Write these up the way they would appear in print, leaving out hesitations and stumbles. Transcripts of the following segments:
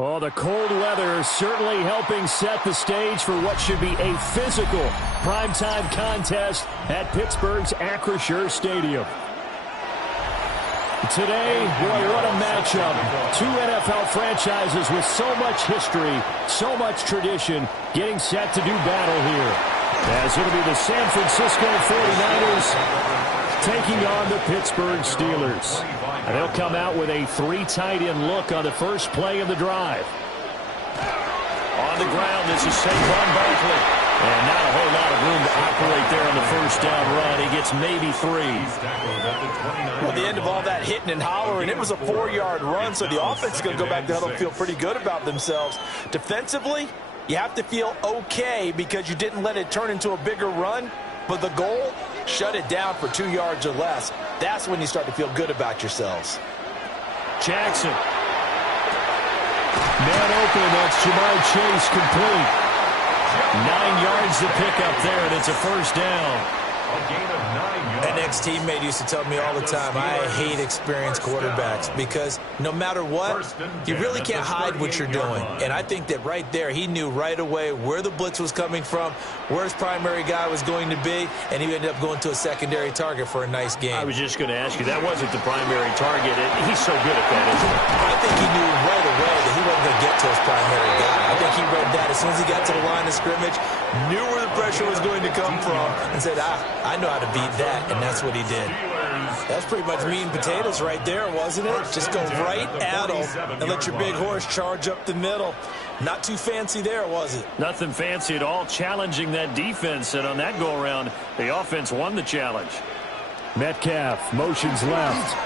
Oh, the cold weather certainly helping set the stage for what should be a physical primetime contest at Pittsburgh's Acrisure Stadium. Today, boy, what a matchup. Two NFL franchises with so much history, so much tradition, getting set to do battle here. As it'll be the San Francisco 49ers taking on the Pittsburgh Steelers. And they'll come out with a three tight end look on the first play of the drive. On the ground, this is Saquon Barkley. And not a whole lot of room to operate there on the first down run. He gets maybe 3. Well, the end of all that hitting and hollering, it was a 4-yard run, so the offense is going to go back to huddle and feel pretty good about themselves. Defensively, you have to feel okay because you didn't let it turn into a bigger run, but the goal, shut it down for 2 yards or less. That's when you start to feel good about yourselves. Jackson. Man open, that's Ja'Marr Chase complete. 9 yards to pick up there, and it's a first down. An ex-teammate used to tell me all the time, I hate experienced quarterbacks because no matter what, you really can't hide what you're doing. And I think that right there, he knew right away where the blitz was coming from, where his primary guy was going to be, and he ended up going to a secondary target for a nice game. I was just going to ask you, that wasn't the primary target. He's so good at that, isn't he? I think he knew right away that he wasn't going to get to his primary guy. I think he read that as soon as he got to the line of scrimmage, knew where the pressure was going to come from, and said, I know how to beat that, and that's what he did. That's pretty much meat and potatoes right there, wasn't it? Just go right at him and let your big horse charge up the middle. Not too fancy there, was it? Nothing fancy at all, challenging that defense, and on that go-around, the offense won the challenge. Metcalf motions left.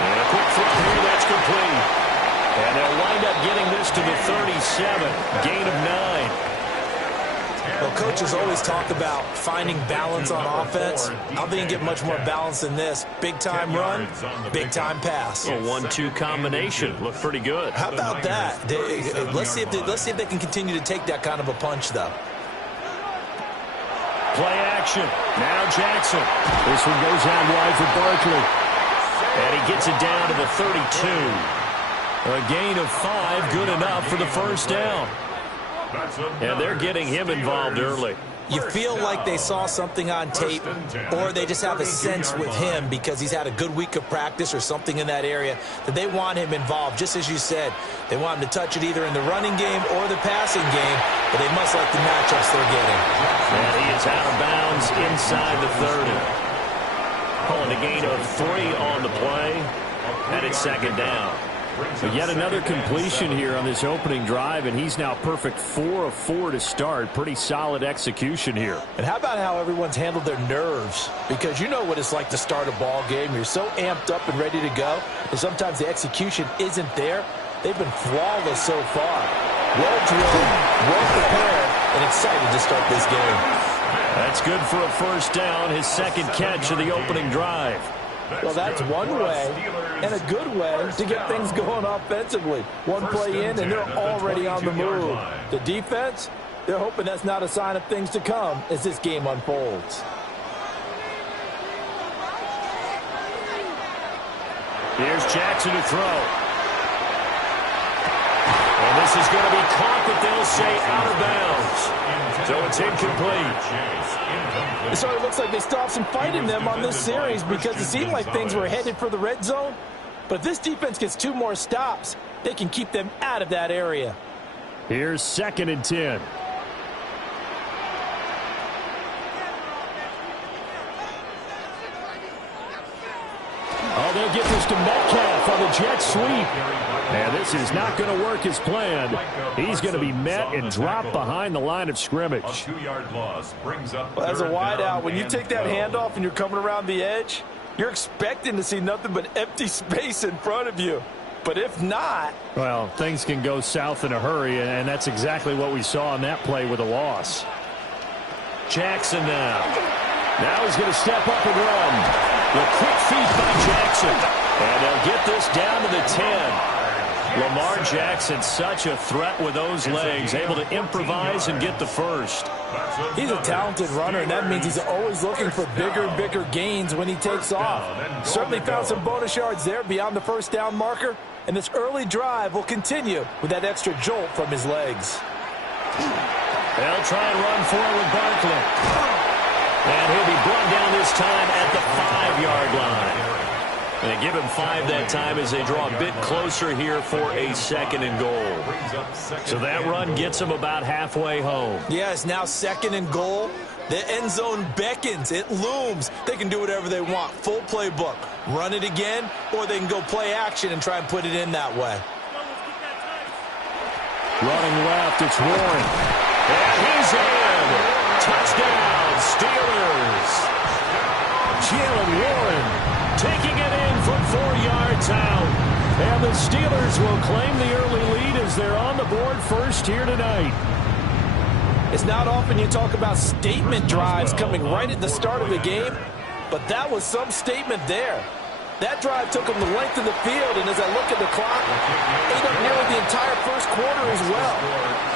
And a quick flip here, that's complete. And they'll wind up getting this to the 37, gain of 9. Well, coaches always talk about finding balance on offense. I don't think you get much more balance than this. Big-time run, big-time pass. A 1-2 combination. Looked pretty good. How about that? Let's see if they can continue to take that kind of a punch, though. Play action. Now Jackson. This one goes out wide for Barkley. And he gets it down to the 32. A gain of 5, good enough for the first down. And they're getting him involved early. You feel like they saw something on tape, or they just have a sense with him because he's had a good week of practice or something in that area that they want him involved. Just as you said, they want him to touch it either in the running game or the passing game, but they must like the matchups they're getting. And he is out of bounds inside the 30. Calling a gain of 3 on the play, and it's second down. But yet another completion here on this opening drive, and he's now perfect 4 of 4 to start. Pretty solid execution here. And how about how everyone's handled their nerves? Because you know what it's like to start a ball game. You're so amped up and ready to go, and sometimes the execution isn't there. They've been flawless so far. Well-drilled, well-prepared, and excited to start this game. That's good for a first down, his second catch of the opening drive. Well, that's one way, and a good way, to get things going offensively. One play in, and they're already on the move. The defense, they're hoping that's not a sign of things to come as this game unfolds. Here's Jackson to throw. And this is going to be caught, but they'll say out of bounds. So it's incomplete. It sort of looks like they stopped some fight in them on this series because it seemed like things were headed for the red zone. But if this defense gets 2 more stops, they can keep them out of that area. Here's 2nd and 10. Oh, they'll get this to Metcalf on the jet sweep. And this is not going to work as planned. He's going to be met and dropped behind the line of scrimmage. Well, as a wideout, when you take that handoff and you're coming around the edge, you're expecting to see nothing but empty space in front of you. But if not... well, things can go south in a hurry, and that's exactly what we saw on that play with a loss. Jackson now. Now he's going to step up and run. The quick feet by Jackson. And they'll get this down to the 10. Lamar Jackson, such a threat with those legs, able to improvise and get the first. He's a talented runner, and that means he's always looking for bigger and bigger gains when he takes off. Certainly found some bonus yards there beyond the first down marker, and this early drive will continue with that extra jolt from his legs. They'll try and run forward with Barkley. And he'll be brought down this time at the 5-yard line. And they give him 5 that time as they draw a bit closer here for a 2nd and goal. So that run gets them about halfway home. Yes, now 2nd and goal. The end zone beckons. It looms. They can do whatever they want. Full playbook. Run it again, or they can go play action and try and put it in that way. Running left, it's Warren. And he's in. Touchdown, Steelers. Jaylen Warren taking it in from 4 yards out. And the Steelers will claim the early lead as they're on the board first here tonight. It's not often you talk about statement drives coming right at the start of the game, but that was some statement there. That drive took them the length of the field, and as I look at the clock, ate up nearly the entire first quarter as well.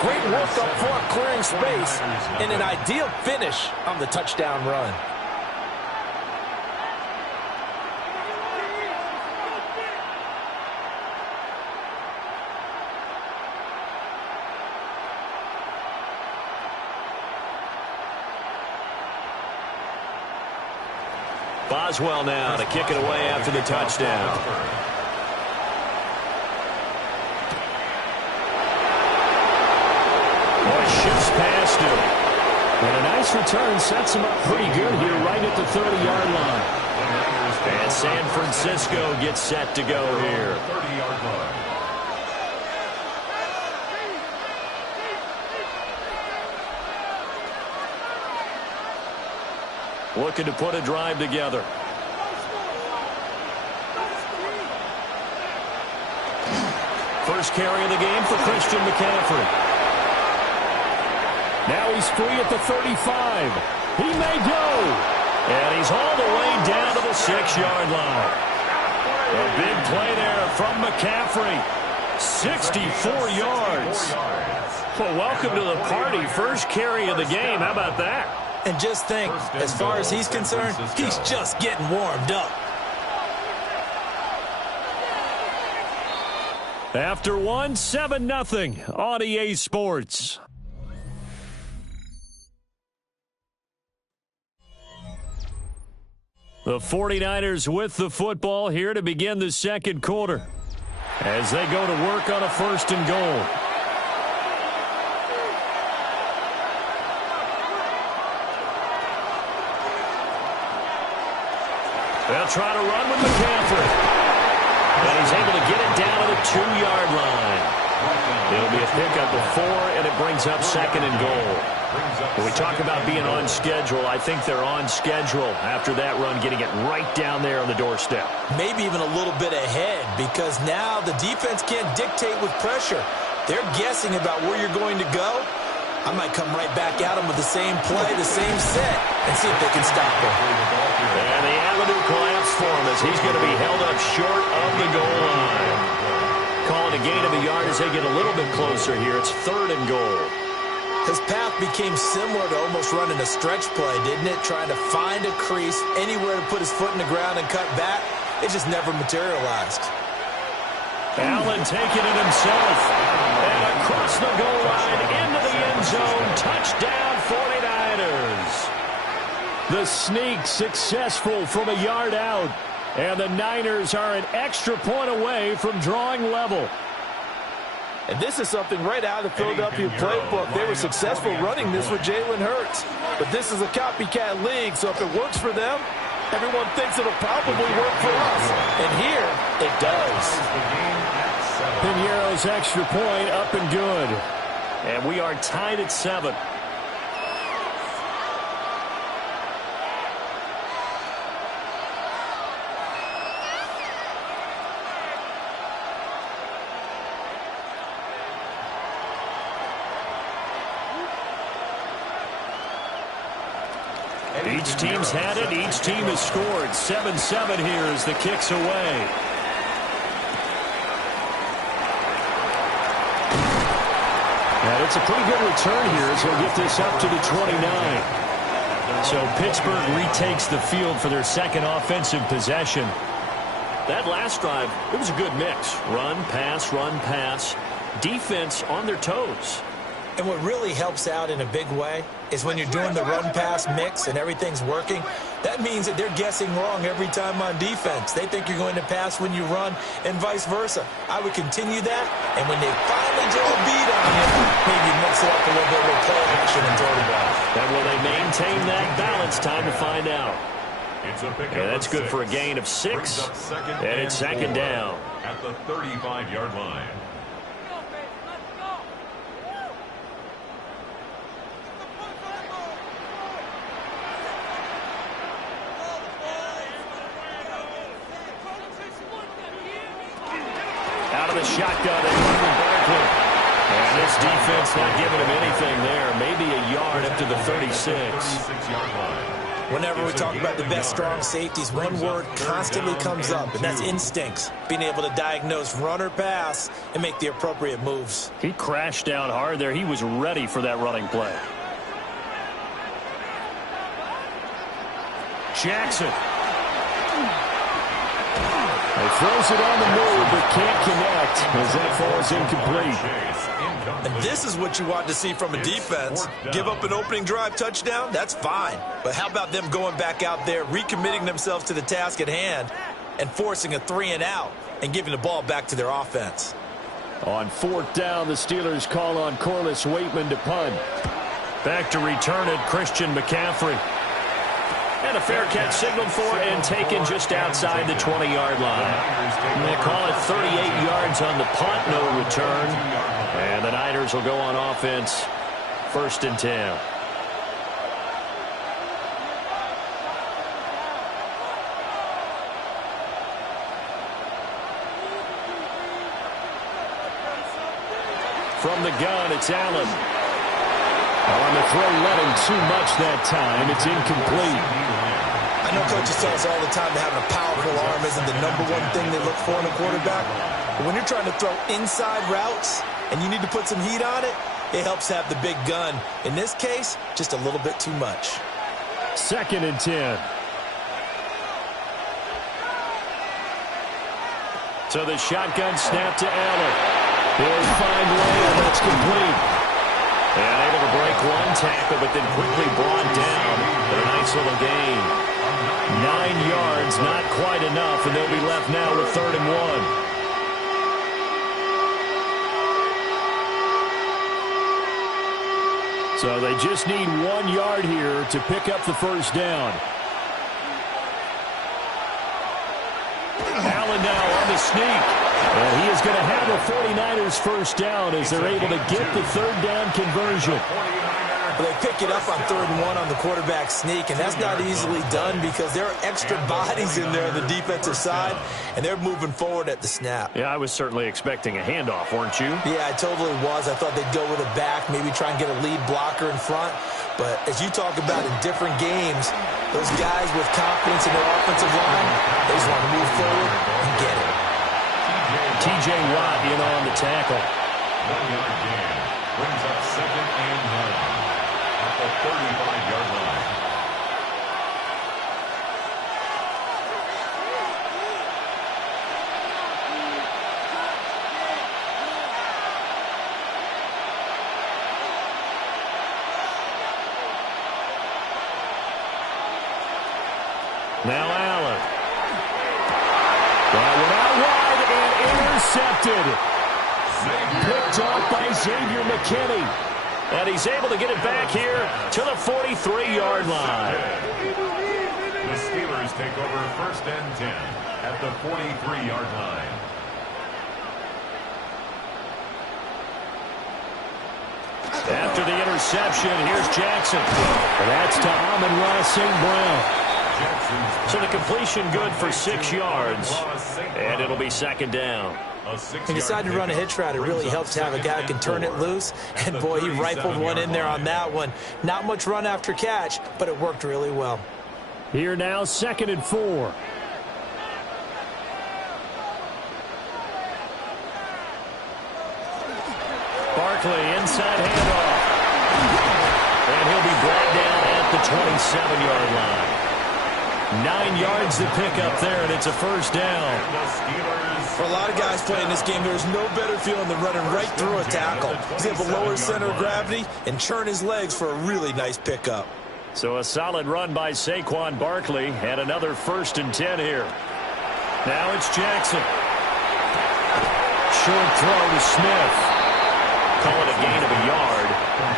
Great work up front, clearing space, and an ideal finish on the touchdown run. Boswell now to kick it away after the touchdown. Shifts past him. And a nice return sets him up pretty good here right at the 30-yard line. And San Francisco gets set to go here. 30-yard line. Looking to put a drive together. First carry of the game for Christian McCaffrey. Now he's free at the 35. He may go. And he's all the way down to the 6-yard line. A big play there from McCaffrey. 64 yards. Well, welcome to the party. First carry of the game. How about that? And just think, as far as he's concerned, he's just getting warmed up. After one, 7-0 on EA Sports. The 49ers with the football here to begin the second quarter as they go to work on a 1st and goal. They'll try to run with McCaffrey. And he's able to get it down to the 2-yard line. It'll be a pickup of 4, and it brings up 2nd and goal. When we talk about being on schedule, I think they're on schedule after that run, getting it right down there on the doorstep. Maybe even a little bit ahead, because now the defense can't dictate with pressure. They're guessing about where you're going to go. I might come right back at them with the same play, the same set, and see if they can stop him. And the avenue collapse for him as he's going to be held up short of the goal line. Calling a gain of a yard as they get a little bit closer here. It's 3rd and goal. His path became similar to almost running a stretch play, didn't it? Trying to find a crease, anywhere to put his foot in the ground and cut back. It just never materialized. Allen taking it himself. And across the goal line into the end zone. Touchdown 49ers. The sneak successful from a yard out. And the Niners are an extra point away from drawing level. And this is something right out of the Philadelphia playbook. They were successful running this with Jalen Hurts. But this is a copycat league, so if it works for them, everyone thinks it'll probably work for us. And here, it does. Piñeiro's extra point up and good. And we are tied at 7. Each team's had it. Each team has scored. 7-7 here as the kick's away. And it's a pretty good return here as he'll get this up to the 29. So Pittsburgh retakes the field for their second offensive possession. That last drive, it was a good mix. Run, pass, defense on their toes. And what really helps out in a big way is when you're doing the run-pass mix and everything's working, that means that they're guessing wrong every time on defense. They think you're going to pass when you run and vice versa. I would continue that, and when they finally draw a beat on you, maybe mix it up a little bit with play action and throw the ball. And will they maintain that balance? Time to find out. And that's good for a gain of 6, and it's 2nd down. At the 35-yard line. the shotgun and Marvin Barkley. And this defense not giving him anything there. Maybe a yard up to the 36. Whenever we talk about the best strong safeties, one word constantly comes up, and that's instincts. Being able to diagnose run or pass and make the appropriate moves. He crashed down hard there. He was ready for that running play. Jackson. He throws it on the move, but can't connect as that falls incomplete. And this is what you want to see from a defense. Give up an opening drive touchdown, that's fine. But how about them going back out there, recommitting themselves to the task at hand, and forcing a 3-and-out and giving the ball back to their offense. On 4th down, the Steelers call on Corliss Waitman to punt. Back to return it, Christian McCaffrey. And a fair catch signaled for and taken just outside the 20-yard line. They call it 38 yards on the punt, no return. And the Niners will go on offense, 1st and 10. From the gun, it's Allen. On the throw, let him too much that time. It's incomplete. I know coaches tell us all the time that having a powerful arm isn't the #1 thing they look for in a quarterback. But when you're trying to throw inside routes and you need to put some heat on it, it helps have the big gun. In this case, just a little bit too much. 2nd and 10. So the shotgun snap to Allen. He'll find Lamb. That's complete. And able to break one tackle, but then quickly brought down. But a nice little gain. 9 yards, not quite enough, and they'll be left now with 3rd and 1. So they just need 1 yard here to pick up the 1st down. Allen now on the sneak. And he is going to have a 49ers 1st down as they're able to get the 3rd down conversion. Well, they pick it up on 3rd and 1 on the quarterback sneak, and that's not easily done because there are extra bodies in there on the defensive side, and they're moving forward at the snap. Yeah, I was certainly expecting a handoff, weren't you? Yeah, I totally was. I thought they'd go with a back, maybe try and get a lead blocker in front. But as you talk about in different games, those guys with confidence in their offensive line, they just want to move forward and get it. T.J. Watt in on the tackle. 1-yard gain brings up 2nd and 9 at the 35-yard line. Now Allen. That one out wide and intercepted. Picked off by Xavier McKinney. And he's able to get it back here to the 43-yard line. The Steelers take over 1st and 10 at the 43-yard line. After the interception, here's Jackson. And that's to Amon-Ra St. Brown. So the completion good for 6 yards. And it'll be 2nd down. He decided to run a hitch route. It really helps to have a guy who can turn it loose. And, boy, he rifled one in there on that one. Not much run after catch, but it worked really well. Here now, 2nd and 4. Barkley, inside handoff. And he'll be brought down at the 27-yard line. 9 yards to pick up there, and it's a 1st down. For a lot of guys playing this game, there's no better feeling than running right through a tackle. He's able to lower his center of gravity and churn his legs for a really nice pickup. So a solid run by Saquon Barkley, and another 1st and 10 here. Now it's Jackson. Short throw to Smith. Call it a gain of a yard,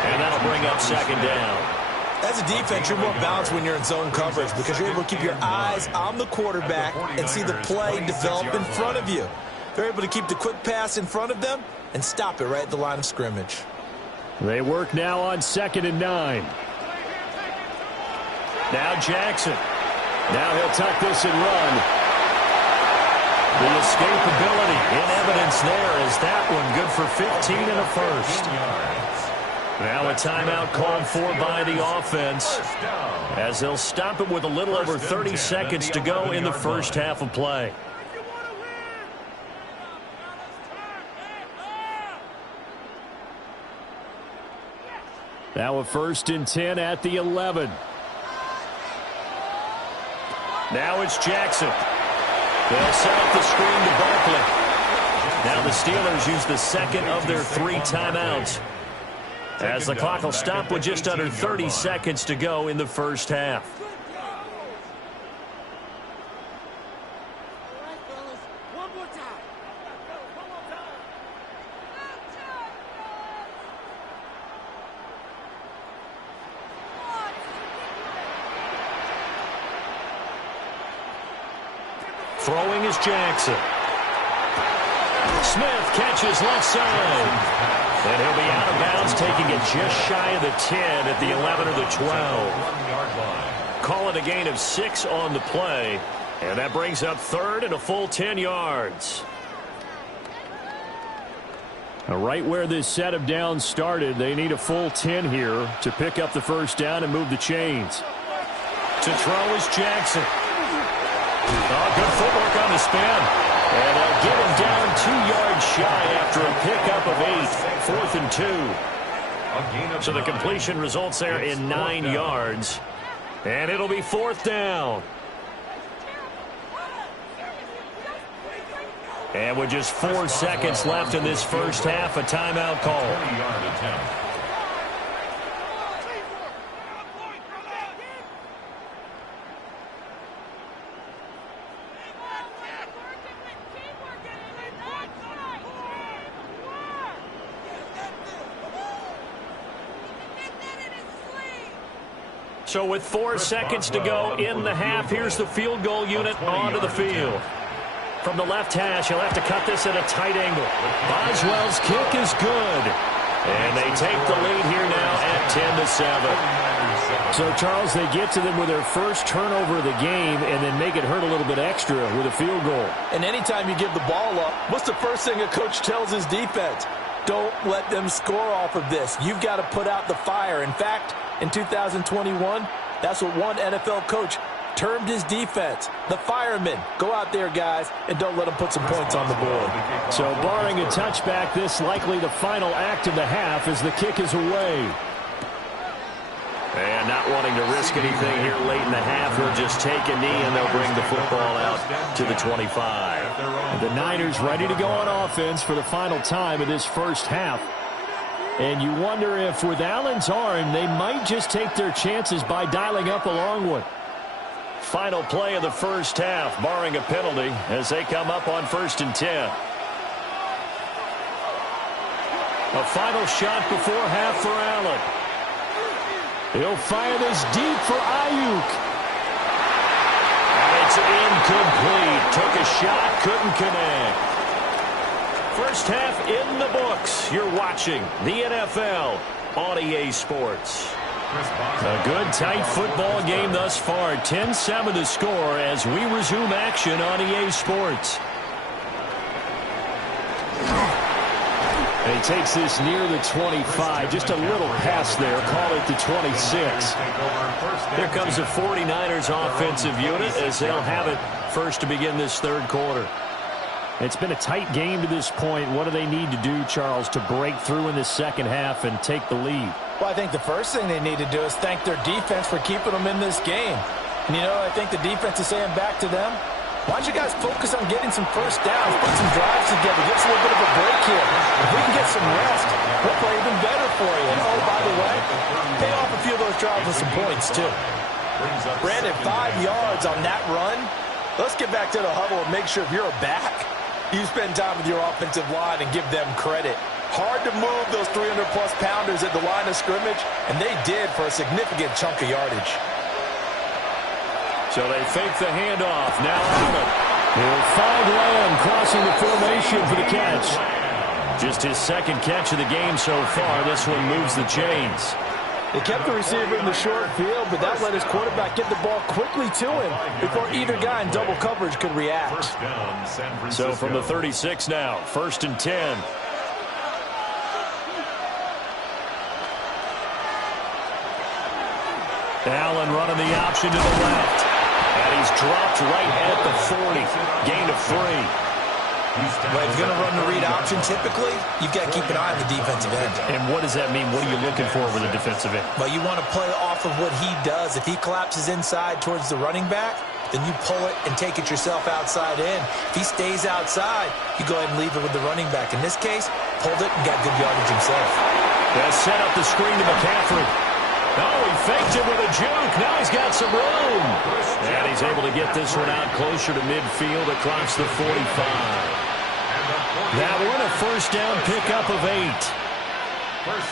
and that'll bring up 2nd down. As a defense, you're more balanced when you're in zone coverage because you're able to keep your eyes on the quarterback and see the play develop in front of you. They're able to keep the quick pass in front of them and stop it right at the line of scrimmage. They work now on 2nd and 9. Now Jackson. Now he'll tuck this and run. The escapability in evidence there as that one good for 15 and a first. Now a timeout called for by the offense as they'll stop it with a little over 30 seconds to go in the first half of play. Now a 1st and 10 at the 11. Now it's Jackson. They'll set up the screen to Barkley. Now the Steelers use the second of their 3 timeouts, as the clock will stop with just under 30 seconds to go in the first half. Throwing is Jackson. Smith catches left side. And he'll be out of bounds, taking it just shy of the 10 at the 11 or the 12. Call it a gain of 6 on the play. And that brings up 3rd and a full 10 yards. Right where this set of downs started, they need a full 10 here to pick up the first down and move the chains. To throw is Jackson. Oh, good footwork on the spin. And they'll get him down 2 yards shy after a pickup of 8. 4th and 2. So the completion results there in 9 yards. And it'll be 4th down. And with just 4 seconds left in this first half, a timeout call. 20-yard attempt. So with 4 seconds to go in the half, here's the field goal unit onto the field. From the left hash, he'll have to cut this at a tight angle. Boswell's kick is good. And they take the lead here now at 10-7. So, Charles, they get to them with their first turnover of the game and then make it hurt a little bit extra with a field goal. And anytime you give the ball up, what's the first thing a coach tells his defense? Don't let them score off of this. You've got to put out the fire. In fact, in 2021, that's what one NFL coach termed his defense, the firemen. Go out there, guys, and don't let them put some points on the board. So barring a touchback, this likely the final act of the half as the kick is away. And not wanting to risk anything here late in the half, they'll just take a knee and they'll bring the football out to the 25. The Niners ready to go on offense for the final time of this first half. And you wonder if with Allen's arm, they might just take their chances by dialing up a long one. Final play of the first half, barring a penalty, as they come up on 1st and 10. A final shot before half for Allen. He'll fire this deep for Ayuk. And it's incomplete. Took a shot, couldn't connect. First half in the books. You're watching the NFL on EA Sports. A good, tight football game thus far. 10-7 the score as we resume action on EA Sports. And he takes this near the 25. Just a little pass there. Call it the 26. Here comes the 49ers offensive unit as they'll have it first to begin this third quarter. It's been a tight game to this point. What do they need to do, Charles, to break through in the second half and take the lead? Well, I think the first thing they need to do is thank their defense for keeping them in this game. And, you know, I think the defense is saying back to them, why don't you guys focus on getting some first downs, put some drives together, get us a little bit of a break here. If we can get some rest, we'll play even better for you. And, oh, by the way, pay off a few of those drives with some points, too. Brandon, 5 yards on that run. Let's get back to the huddle and make sure if you're a back, you spend time with your offensive line and give them credit. Hard to move those 300-plus pounders at the line of scrimmage, and they did for a significant chunk of yardage. So they fake the handoff. Now Allen. He'll find Lamb crossing the formation for the catch. Just his second catch of the game so far. This one moves the chains. They kept the receiver in the short field, but that let his quarterback get the ball quickly to him before either guy in double coverage could react. So from the 36 now, 1st and 10. Allen running the option to the left. And he's dropped right at the 40. Gain of 3. But if you're going to run the read option, typically, you've got to keep an eye on the defensive end. And what does that mean? What are you looking for with a defensive end? Well, you want to play off of what he does. If he collapses inside towards the running back, then you pull it and take it yourself outside in. If he stays outside, you go ahead and leave it with the running back. In this case, pulled it and got good yardage himself. They'll set up the screen to McCaffrey. Oh, he faked it with a juke. Now he's got some room. And he's able to get this one out closer to midfield across the 45. That one a first down pickup of 8.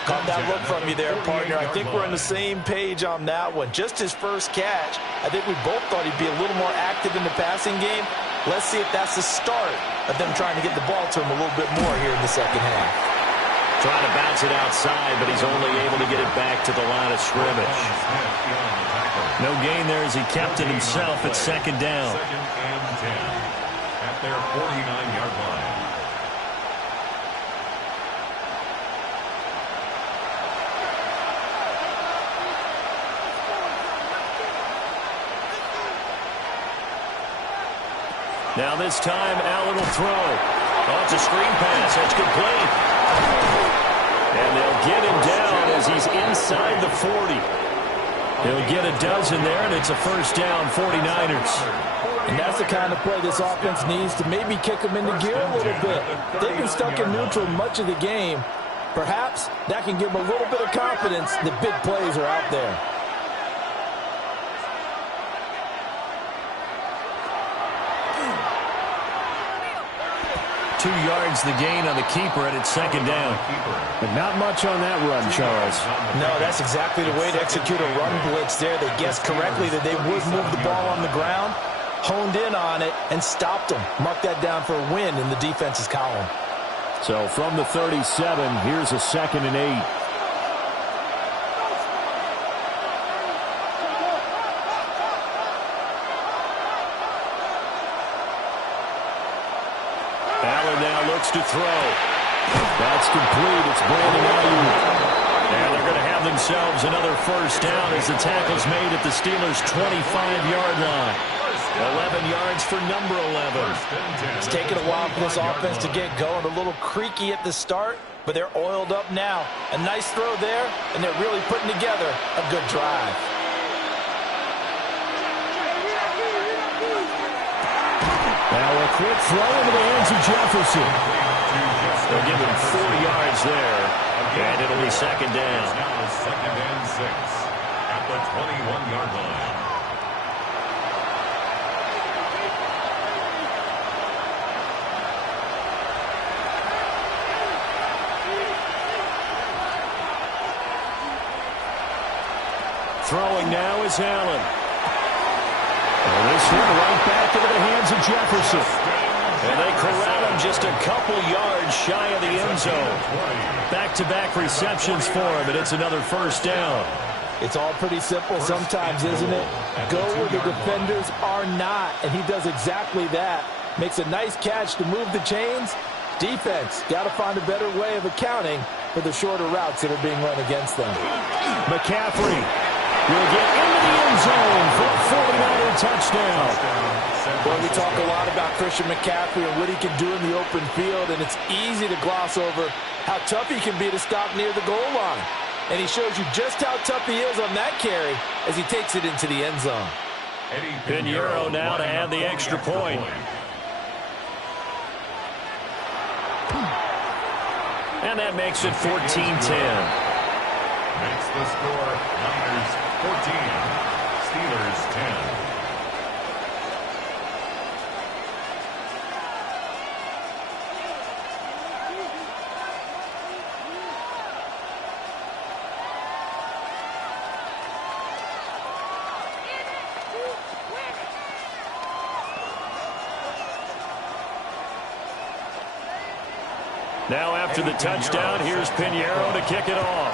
Caught that look from you there, partner. I think we're on the same page on that one. Just his first catch. I think we both thought he'd be a little more active in the passing game. Let's see if that's the start of them trying to get the ball to him a little bit more here in the second half. Trying to bounce it outside, but he's only able to get it back to the line of scrimmage. No gain there as he kept it himself at 2nd down. 2nd and 10 at their 49-yard line. Now this time, Allen will throw. Oh, it's a screen pass. That's complete. And they'll get him down as he's inside the 40. He'll get a dozen there, and it's a first down, 49ers. And that's the kind of play this offense needs to maybe kick them into gear a little bit. They've been stuck in neutral much of the game. Perhaps that can give them a little bit of confidence that big plays are out there. Two yards the gain on the keeper, and it's 2nd down. But not much on that run, Charles. No, that's exactly the way to execute a run blitz there. They guessed correctly that they would move the ball on the ground, honed in on it, and stopped them. Mark that down for a win in the defense's column. So from the 37, here's a 2nd and 8. Allen now looks to throw. That's complete. It's Brandon Ayuk. And they're going to have themselves another first down as the tackle's made at the Steelers' 25-yard line. 11 yards for number 11. It's taken a while for this offense to get going. A little creaky at the start, but they're oiled up now. A nice throw there, and they're really putting together a good drive. Now a quick throw into the hands of Jefferson. They'll give him 4 yards there, and it'll be 2nd down. Now 2nd and 6 at the 21-yard line. Throwing now is Allen. And this one right back into the hands of Jefferson. And they corral him just a couple yards shy of the end zone. Back-to-back receptions for him, and it's another first down. It's all pretty simple sometimes, isn't it? Go where the defenders are not, and he does exactly that. Makes a nice catch to move the chains. Defense, got to find a better way of accounting for the shorter routes that are being run against them. McCaffrey will get into the end zone for a 49er touchdown. Well, we talk a lot about Christian McCaffrey and what he can do in the open field, and it's easy to gloss over how tough he can be to stop near the goal line. And he shows you just how tough he is on that carry as he takes it into the end zone. Pinheiro now to add the extra point. And that makes it 14-10. Makes the score Niners 14, Steelers 10. Now after the touchdown, here's Pinheiro to kick it off.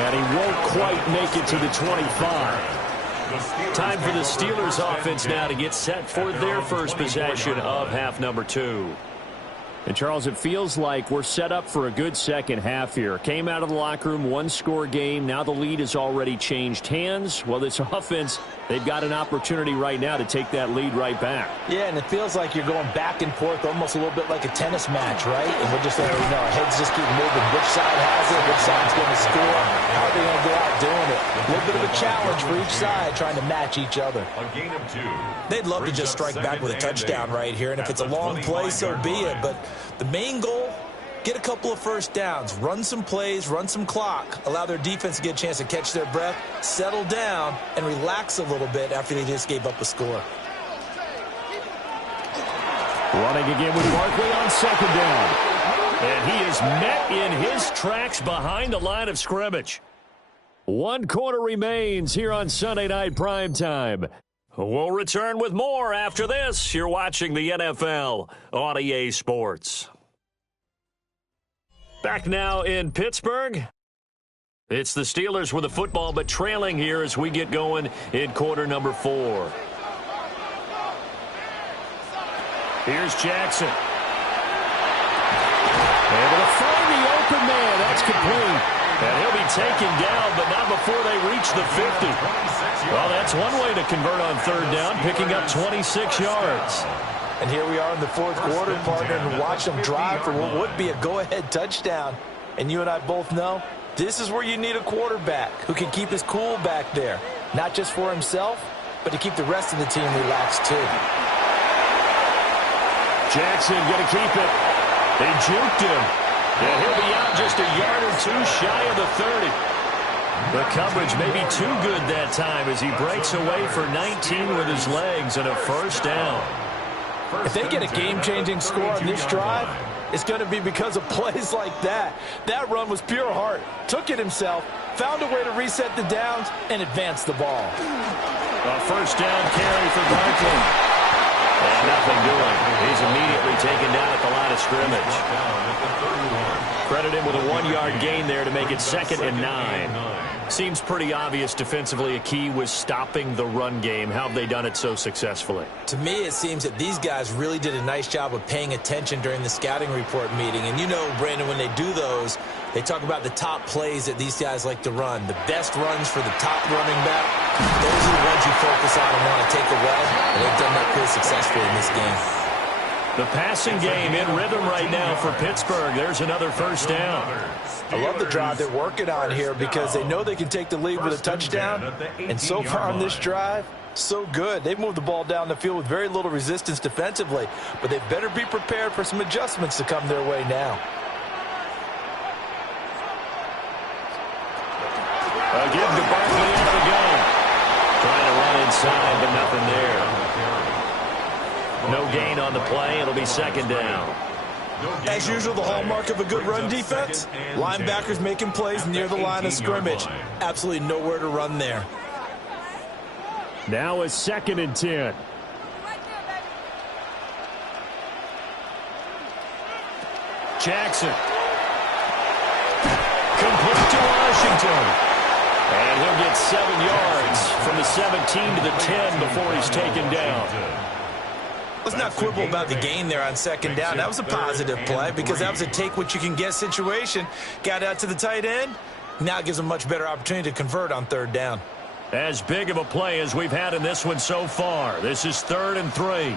And he won't quite make it to the 25. Time for the Steelers offense now to get set for their first possession of half number 2. And, Charles, it feels like we're set up for a good second half here. Came out of the locker room, one-score game. Now the lead has already changed hands. Well, this offense, they've got an opportunity right now to take that lead right back. Yeah, and it feels like you're going back and forth almost a little bit like a tennis match, right? And we're just letting you know, our heads just keep moving. Which side has it? Which side's going to score? How are they going to go out doing it? A little bit of a challenge for each side, trying to match each other. A gain of 2. They'd love to just strike back with a touchdown right here, and if it's a long play, so be it. But the main goal, get a couple of first downs, run some plays, run some clock, allow their defense to get a chance to catch their breath, settle down, and relax a little bit after they just gave up a score. Running again with Barkley on second down. And he is met in his tracks behind the line of scrimmage. 1 quarter remains here on Sunday Night Primetime. We'll return with more after this. You're watching the NFL on EA Sports. Back now in Pittsburgh. It's the Steelers with the football, but trailing here as we get going in quarter number 4. Here's Jackson. Able to find the open man. That's complete. And he'll be taken down, but not before they reach the 50. Well, that's one way to convert on third down, picking up 26 yards. And here we are in the fourth quarter, partner, and watch them drive for what would be a go-ahead touchdown. And you and I both know this is where you need a quarterback who can keep his cool back there. Not just for himself, but to keep the rest of the team relaxed too. Jackson going to keep it. They juked him. And he'll be out just a yard or two shy of the 30. The coverage may be too good that time as he breaks away for 19 with his legs and a first down. If they get a game-changing score on this drive, it's going to be because of plays like that. That run was pure heart. Took it himself, found a way to reset the downs, and advance the ball. A first down carry for Barkley. And nothing doing. He's immediately taken down at the line of scrimmage. Credit him with a 1-yard gain there to make it 2nd and 9. Seems pretty obvious defensively a key was stopping the run game. How have they done it so successfully? To me, it seems that these guys really did a nice job of paying attention during the scouting report meeting. And you know, Brandon, when they do those, they talk about the top plays that these guys like to run. The best runs for the top running back, those are the ones you focus on and want to take away. And they've done that pretty successfully in this game. The passing game in rhythm right now for Pittsburgh. There's another first down. I love the drive they're working on here because they know they can take the lead with a touchdown. And so far on this drive, so good. They've moved the ball down the field with very little resistance defensively. But they better be prepared for some adjustments to come their way now. Again to Barkley out of the gun. Trying to run inside, but nothing there. No gain on the play. It'll be 2nd down. As usual, the hallmark of a good run defense, linebackers making plays near the line of scrimmage. Absolutely nowhere to run there. Now is 2nd and 10. Jackson. Complete to Washington. And he'll get 7 yards from the 17 to the 10 before he's taken down. Let's not quibble about the gain there on 2nd down. That was a positive play because that was a take-what-you-can-get situation. Got out to the tight end. Now it gives them a much better opportunity to convert on 3rd down. As big of a play as we've had in this one so far. This is 3rd and 3.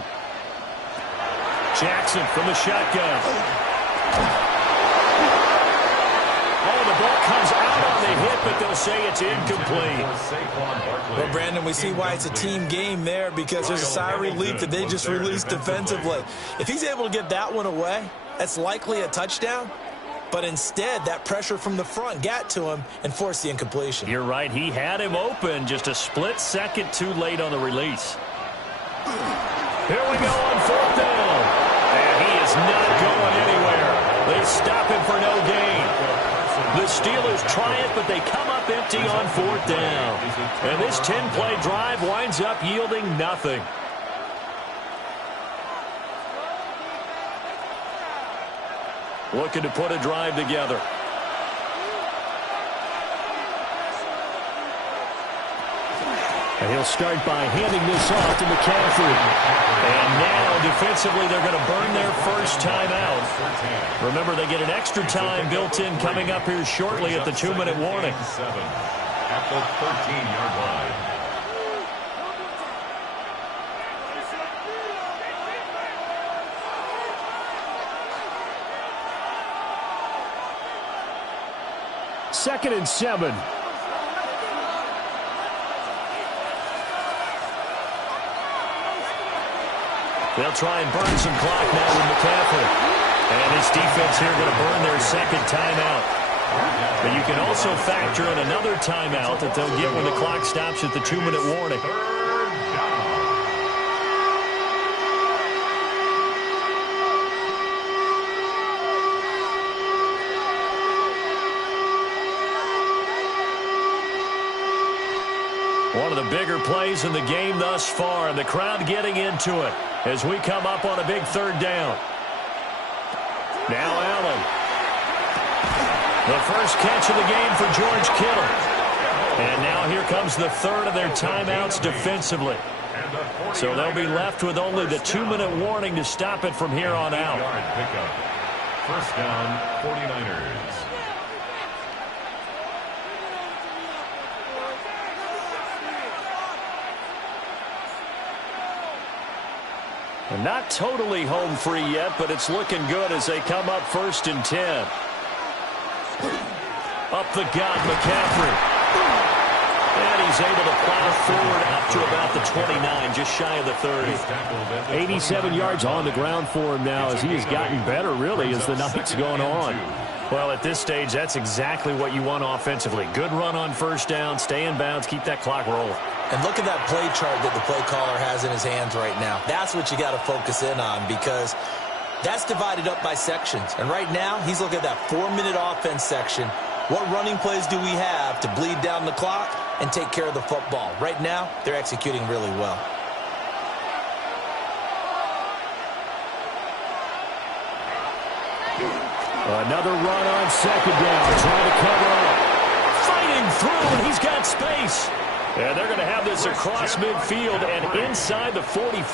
Jackson from the shotgun. Oh, the ball comes out on the hit, but they'll say it's incomplete. Well, Brandon, we see why it's a team game there because there's a sigh of relief that they just released defensively. If he's able to get that one away, that's likely a touchdown. But instead, that pressure from the front got to him and forced the incompletion. You're right. He had him open, just a split second too late on the release. Here we go on 4th down. And he is not going anywhere. They stop him for no gain. The Steelers try it, but they come up empty on 4th down. And this 10-play drive winds up yielding nothing. Looking to put a drive together. And he'll start by handing this off to McCaffrey. And now, defensively, they're going to burn their first timeout. Remember, they get an extra time built in coming up here shortly at the 2-minute warning. At the 13-yard line. Second and 7. They'll try and burn some clock now with McCaffrey. And this defense here going to burn their second timeout. But you can also factor in another timeout that they'll get when the clock stops at the 2-minute warning. One of the bigger plays in the game thus far, and the crowd getting into it as we come up on a big third down. Now Allen. The first catch of the game for George Kittle. And now here comes the third of their timeouts defensively. So they'll be left with only the 2-minute warning to stop it from here on out. First down, 49ers. And not totally home free yet, but it's looking good as they come up 1st and 10. Up the gut, McCaffrey. And he's able to plow forward out to about the 29, just shy of the 30. 87 yards on the ground for him now as he has gotten better, really, as the night's gone on. Well, at this stage, that's exactly what you want offensively. Good run on first down, stay in bounds, keep that clock rolling. And look at that play chart that the play caller has in his hands right now. That's what you got to focus in on because that's divided up by sections. And right now, he's looking at that 4-minute offense section. What running plays do we have to bleed down the clock and take care of the football? Right now, they're executing really well. Another run on second down, trying to cover up. Fighting through, and he's got space. And they're going to have this across midfield and inside the 45.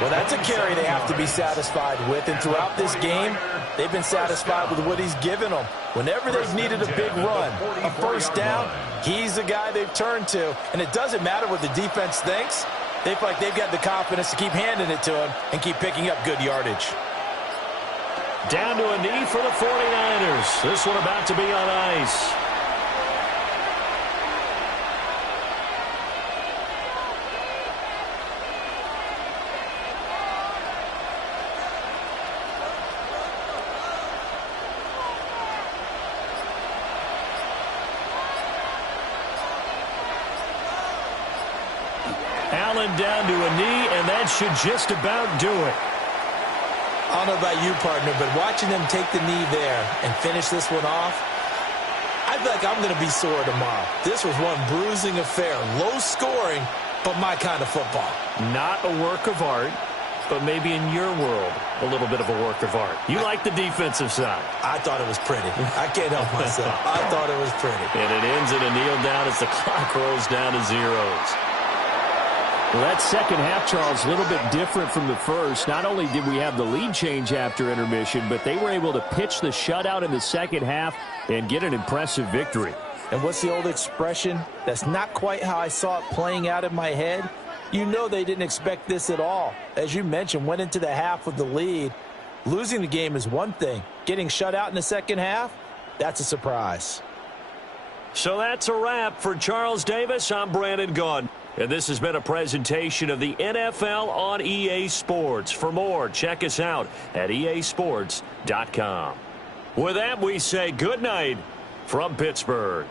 Well, that's a carry they have to be satisfied with. And throughout this game, they've been satisfied with what he's given them. Whenever they've needed a big run, a first down, he's the guy they've turned to. And it doesn't matter what the defense thinks. They feel like they've got the confidence to keep handing it to him and keep picking up good yardage. Down to a knee for the 49ers. This one about to be on ice. Allen down to a knee, and that should just about do it. I don't know about you, partner, but watching them take the knee there and finish this one off, I feel like I'm going to be sore tomorrow. This was one bruising affair. Low scoring, but my kind of football. Not a work of art, but maybe in your world, a little bit of a work of art. You like the defensive side. I thought it was pretty. I can't help myself. I thought it was pretty. And it ends in a kneel down as the clock rolls down to zeros. Well, that second half, Charles, a little bit different from the first. Not only did we have the lead change after intermission, but they were able to pitch the shutout in the second half and get an impressive victory. And what's the old expression? That's not quite how I saw it playing out in my head. You know they didn't expect this at all. As you mentioned, went into the half with the lead. Losing the game is one thing. Getting shut out in the second half, that's a surprise. So that's a wrap for Charles Davis. I'm Brandon Gaudin. And this has been a presentation of the NFL on EA Sports. For more, check us out at easports.com. With that, we say good night from Pittsburgh.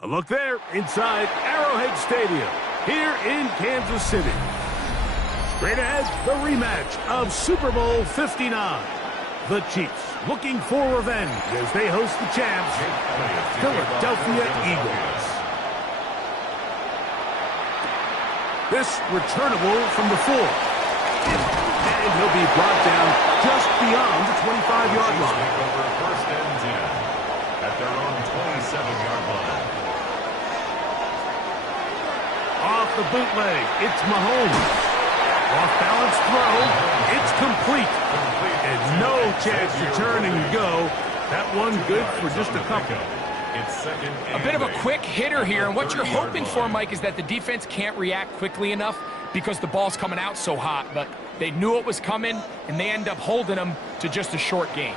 A look there inside Arrowhead Stadium here in Kansas City. Straight ahead, the rematch of Super Bowl 59. The Chiefs looking for revenge as they host the champs, Philadelphia Eagles. This returnable from the 4. And he'll be brought down just beyond the 25-yard line. First and 10 at their own 27-yard line. Off the bootleg, it's Mahomes. Off-balance throw, it's complete. And no chance to turn and go. That one good for just a couple. A bit of a quick hitter here, and what you're hoping for, Mike, is that the defense can't react quickly enough because the ball's coming out so hot, but they knew it was coming, and they end up holding them to just a short gain.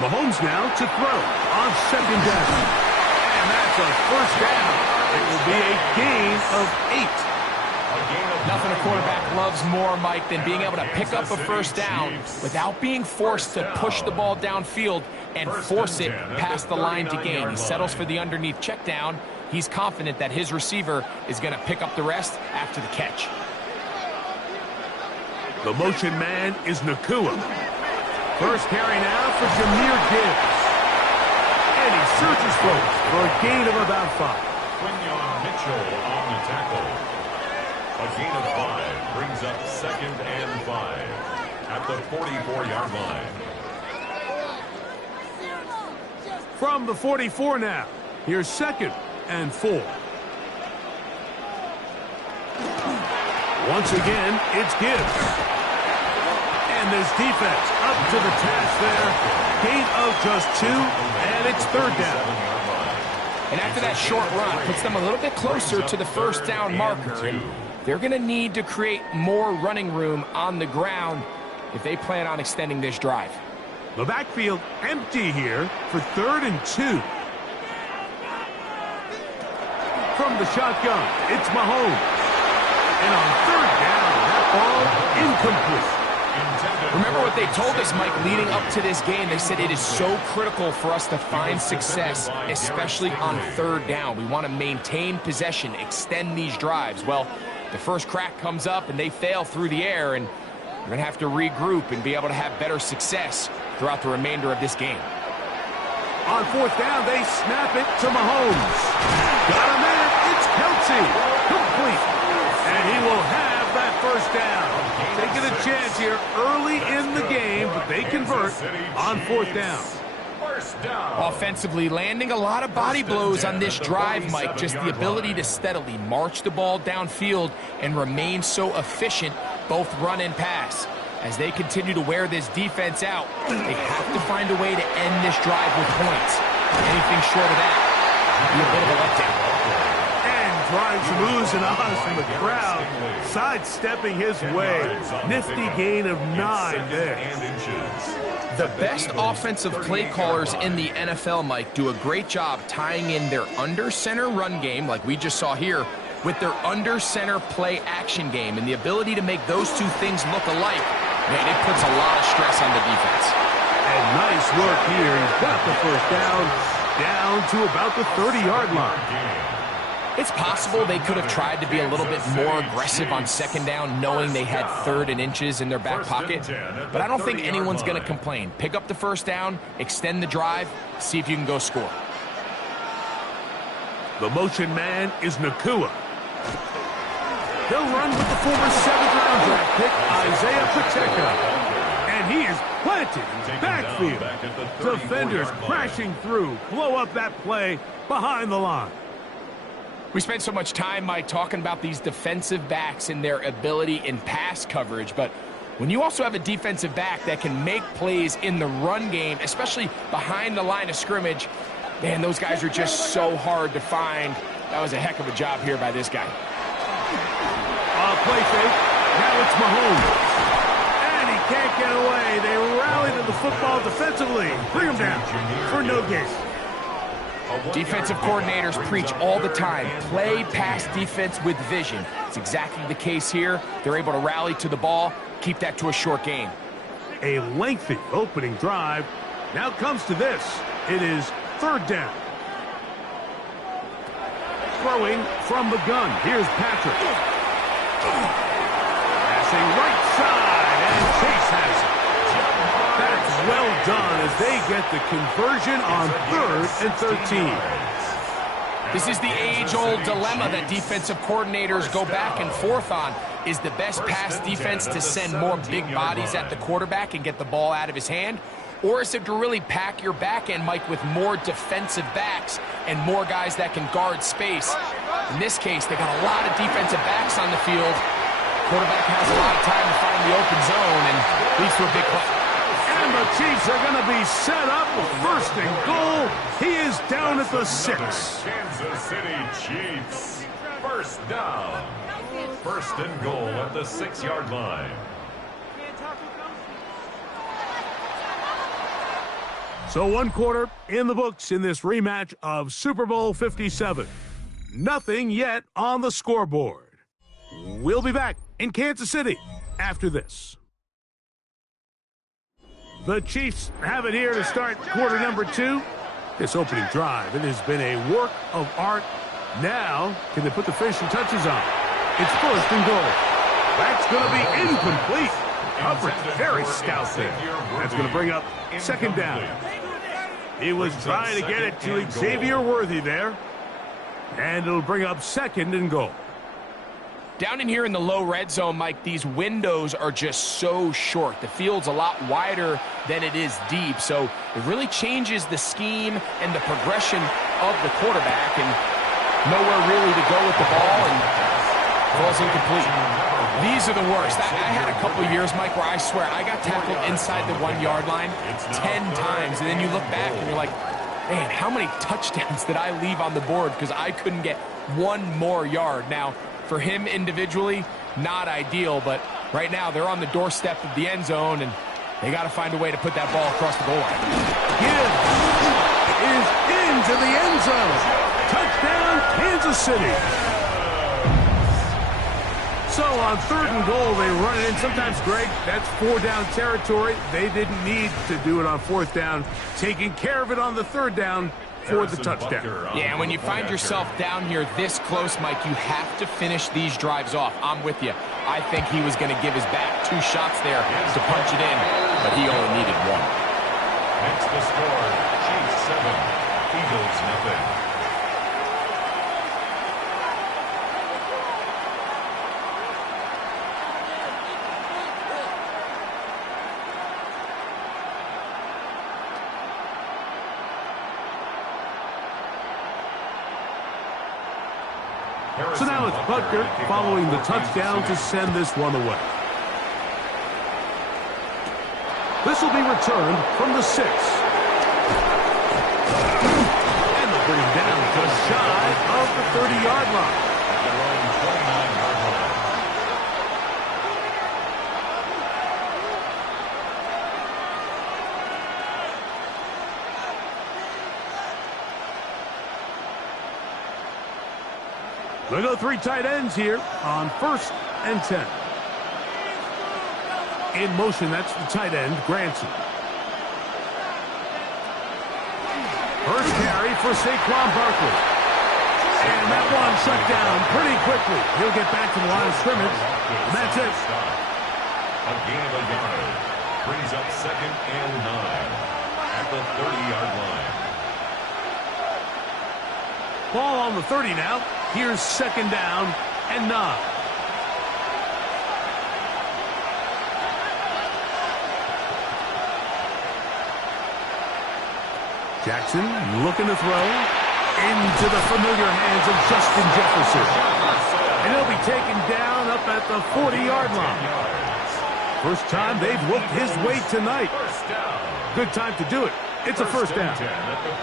Mahomes now to throw on second down. And that's a first down. It will be a gain of 8. Nothing a quarterback loves more, Mike, than being able to pick up a first down without being forced to push the ball downfield and force it past the line to gain. He settles for the underneath check down. He's confident that his receiver is going to pick up the rest after the catch. The motion man is Nacua. First carry now for Jahmyr Gibbs. And he surges forward for a gain of about 5. Quinyon Mitchell on the tackle. A gain of 5 brings up second and 5 at the 44-yard line. From the 44 now, here's second and 4. Once again, it's Gibbs. And this defense up to the task there. Gain of just 2, and it's third down. And after that short run, puts them a little bit closer to the first down marker. And they're going to need to create more running room on the ground if they plan on extending this drive. The backfield empty here for third and 2. From the shotgun, it's Mahomes. And on third down, that ball incomplete. Remember what they told us, Mike, leading up to this game. They said it is so critical for us to find success, especially on third down. We want to maintain possession, extend these drives. Well, the first crack comes up and they fail through the air, and we're going to have to regroup and be able to have better success throughout the remainder of this game. On fourth down, they snap it to Mahomes. Got him in. It's Kelce. Complete. And he will have that first down. Taking a chance here early in the game, but they convert on fourth down. Offensively, landing a lot of body blows on this drive, Mike. Just the ability to steadily march the ball downfield and remain so efficient, both run and pass. As they continue to wear this defense out, they have to find a way to end this drive with points. Anything short of that would be a bit of a letdown. And trying some oohs and ahs from the crowd, sidestepping his way. Nifty gain of 9 there. The best offensive play callers in the NFL, Mike, do a great job tying in their under-center run game, like we just saw here, with their under-center play action game and the ability to make those two things look alike, man, it puts a lot of stress on the defense. And nice work here. He's got the first down to about the 30-yard line. It's possible they could have tried to be a little bit more aggressive on second down, knowing they had 3rd and inches in their back pocket. But I don't think anyone's going to complain. Pick up the first down, extend the drive, see if you can go score. The motion man is Nacua. He'll run with the former 7th-round draft pick, Isaiah Pacheco. And he is planted in the backfield. Defenders crashing through, blow up that play behind the line. We spent so much time, Mike, talking about these defensive backs and their ability in pass coverage, but when you also have a defensive back that can make plays in the run game, especially behind the line of scrimmage, man, those guys are just so hard to find. That was a heck of a job here by this guy. Play fake. Now it's Mahomes. And he can't get away. They rally to the football defensively. Bring him down for no gain. Defensive coordinators preach all the time, play pass defense with vision. It's exactly the case here. They're able to rally to the ball, keep that to a short game. A lengthy opening drive. Now comes to this. It is 3rd down. Throwing from the gun. Here's Patrick. Passing right side, and Chase has it. That's well done as they get the conversion on 3rd and 13. This is the age-old dilemma that defensive coordinators go back and forth on. Is the best pass defense to send more big bodies at the quarterback and get the ball out of his hand? Or is it to really pack your back end, Mike, with more defensive backs and more guys that can guard space? In this case, they got a lot of defensive backs on the field. Quarterback has a lot of time to find the open zone and leads to a big play. And the Chiefs are going to be set up with 1st and goal. He is down at the 6. Kansas City Chiefs. 1st down. 1st and goal at the 6-yard line. So 1 quarter in the books in this rematch of Super Bowl 57. Nothing yet on the scoreboard. We'll be back in Kansas City after this. The Chiefs have it here to start quarter number 2. This opening drive, it has been a work of art. Now, can they put the finishing touches on? It's 1st and goal. That's going to be incomplete. Coverage very stout there. That's going to bring up 2nd down. He was trying to get it to Xavier Worthy there. And it'll bring up 2nd and goal. Down in here in the low red zone, Mike, these windows are just so short. The field's a lot wider than it is deep, so it really changes the scheme and the progression of the quarterback, and nowhere really to go with the ball, and falls incomplete. These are the worst. I had a couple years, Mike, where I swear I got tackled inside the 1-yard line 10 times, and then you look back and you're like, man, how many touchdowns did I leave on the board because I couldn't get 1 more yard? Now, for him individually, not ideal, but right now they're on the doorstep of the end zone, and they got to find a way to put that ball across the goal line. Gibbs is into the end zone. Touchdown, Kansas City. So on 3rd and goal, they run it in. Sometimes, Greg, that's 4-down territory. They didn't need to do it on 4th down. Taking care of it on the 3rd down for the touchdown. Yeah, and when you find yourself down here this close, Mike, you have to finish these drives off. I'm with you. I think he was going to give his back 2 shots there to punch it in, but he only needed 1. Next to score, Chiefs 7, Eagles nothing. So now it's Butker following the touchdown to send this one away. This will be returned from the 6. And they'll bring him down just shy of the 30-yard line. At their own 29-yard line. They'll go 3 tight ends here on 1st and 10. In motion, that's the tight end, Granson. First carry for Saquon Barkley. And that one shut down pretty quickly. He'll get back to the line of scrimmage. And that's it. A gain of a yard. Brings up 2nd and 9 at the 30-yard line. Ball on the 30 now. Here's 2nd down and 9. Jackson looking to throw into the familiar hands of Justin Jefferson. And he'll be taken down up at the 40-yard line. First time they've looked his way tonight. Good time to do it. It's a first down.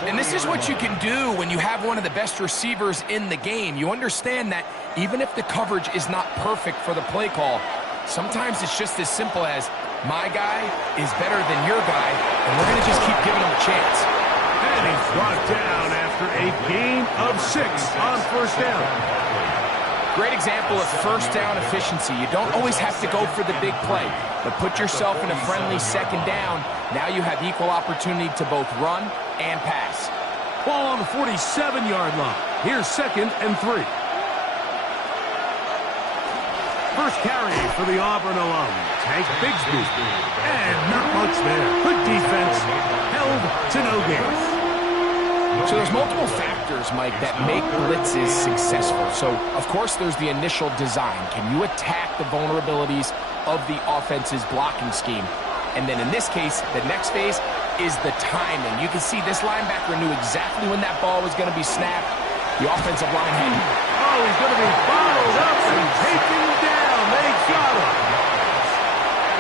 And this is what you can do when you have one of the best receivers in the game. You understand that even if the coverage is not perfect for the play call, sometimes it's just as simple as my guy is better than your guy, and we're going to just keep giving him a chance. And he's brought down after a gain of 6 on first down. Great example of first down efficiency. You don't always have to go for the big play, but put yourself in a friendly 2nd down. Now you have equal opportunity to both run and pass. Ball on the 47-yard line. Here's 2nd and 3. First carry for the Auburn alum, Tank Bigsby. And not much there. Good defense. Held to no gain. So there's multiple factors, Mike, that make blitzes successful. So, of course, there's the initial design. Can you attack the vulnerabilities of the offense's blocking scheme? And then in this case, the next phase is the timing. You can see this linebacker knew exactly when that ball was going to be snapped. The offensive line had... Oh, he's going to be bottled up and taken down. They got him.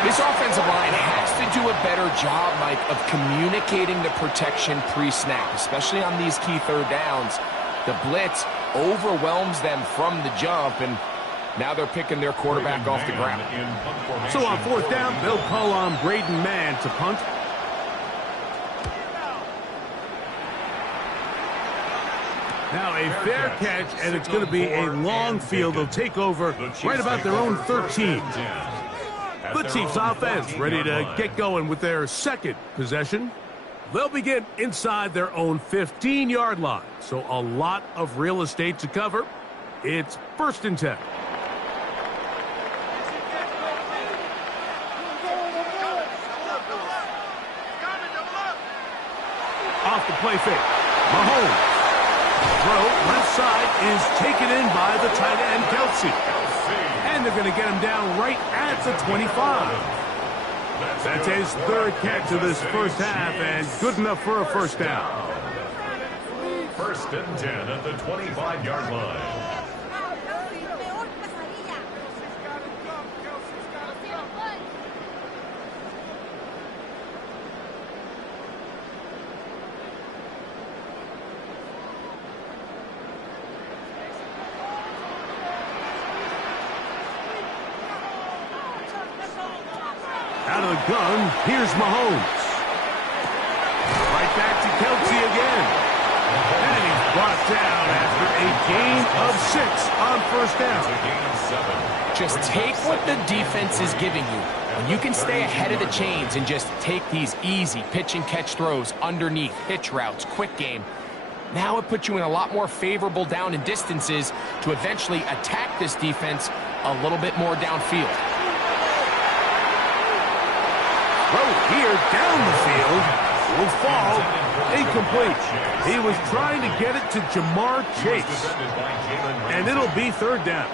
This offensive line has to do a better job, Mike, of communicating the protection pre-snap, especially on these key 3rd downs. The blitz overwhelms them from the jump, and now they're picking their quarterback off the ground. So on 4th down, they'll call on Braden Mann to punt. Now a fair catch, and it's going to be a long field. They'll take over right about their own 13. The Chiefs offense ready to get going with their 2nd possession. They'll begin inside their own 15-yard line. So a lot of real estate to cover. It's 1st and 10. Off the play fake. Mahomes. Throw left side is taken in by the tight end, Kelsey. And they're going to get him down right at the 25. That's his 3rd catch of this first half, and good enough for a first down. 1st and 10 at the 25-yard line. Out of the gun, here's Mahomes. Right back to Kelsey again. And he's brought down after a gain of 6 on first down. Just take what the defense is giving you. When you can stay ahead of the chains and just take these easy pitch and catch throws underneath, hitch routes, quick game, now it puts you in a lot more favorable down and distances to eventually attack this defense a little bit more downfield. Throw here down the field will fall incomplete. He was trying to get it to Jamar Chase. And it'll be 3rd down.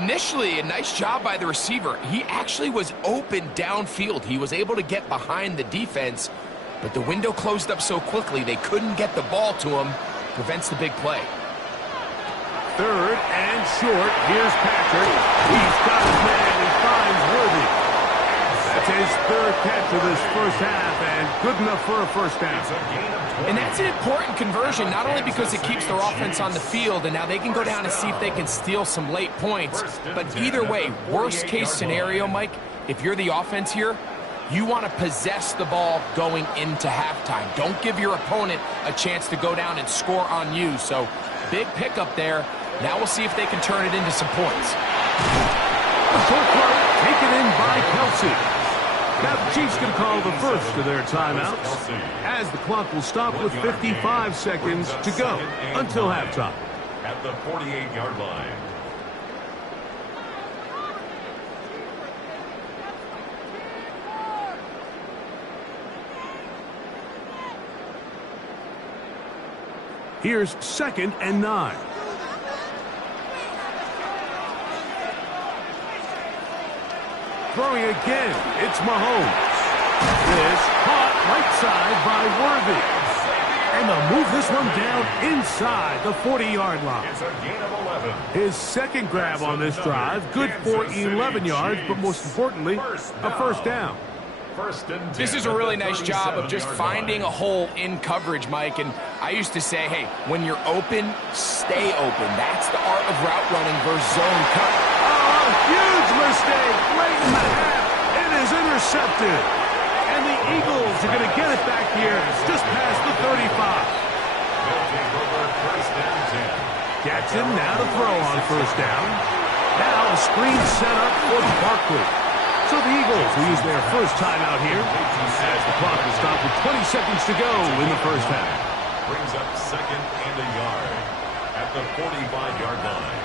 Initially, a nice job by the receiver. He actually was open downfield. He was able to get behind the defense, but the window closed up so quickly they couldn't get the ball to him. Prevents the big play. 3rd and short. Here's Patrick. He's got his man. He finds Worthy. That's his 3rd catch of this first half, and good enough for a first down. And that's an important conversion, not only because it keeps their offense on the field, and now they can go down and see if they can steal some late points. But either way, worst case scenario, Mike, if you're the offense here, you want to possess the ball going into halftime. Don't give your opponent a chance to go down and score on you. So big pickup there, Now we'll see if they can turn it into some points. A short throw taken in by Kelsey. Now the Chiefs can call the first of their timeouts, as the clock will stop with 55 seconds to go until halftime. At the 48-yard line. Here's 2nd and 9. Throwing again, it's Mahomes. This caught right side by Worthy. And they'll move this one down inside the 40-yard line. It's a gain of 11. His second grab on this drive, good for 11 yards, but most importantly, a first down. This is a really nice job of just finding a hole in coverage, Mike. And I used to say, hey, when you're open, stay open. That's the art of route running versus zone cut. Oh, huge mistake late in the half. It is intercepted. And the Eagles are going to get it back here just past the 35. Jackson now to throw on first down. Now a screen set up for Barkley. So the Eagles will use their first timeout here as the clock will stop with 20 seconds to go in the first half. Brings up 2nd and a yard at the 45-yard line.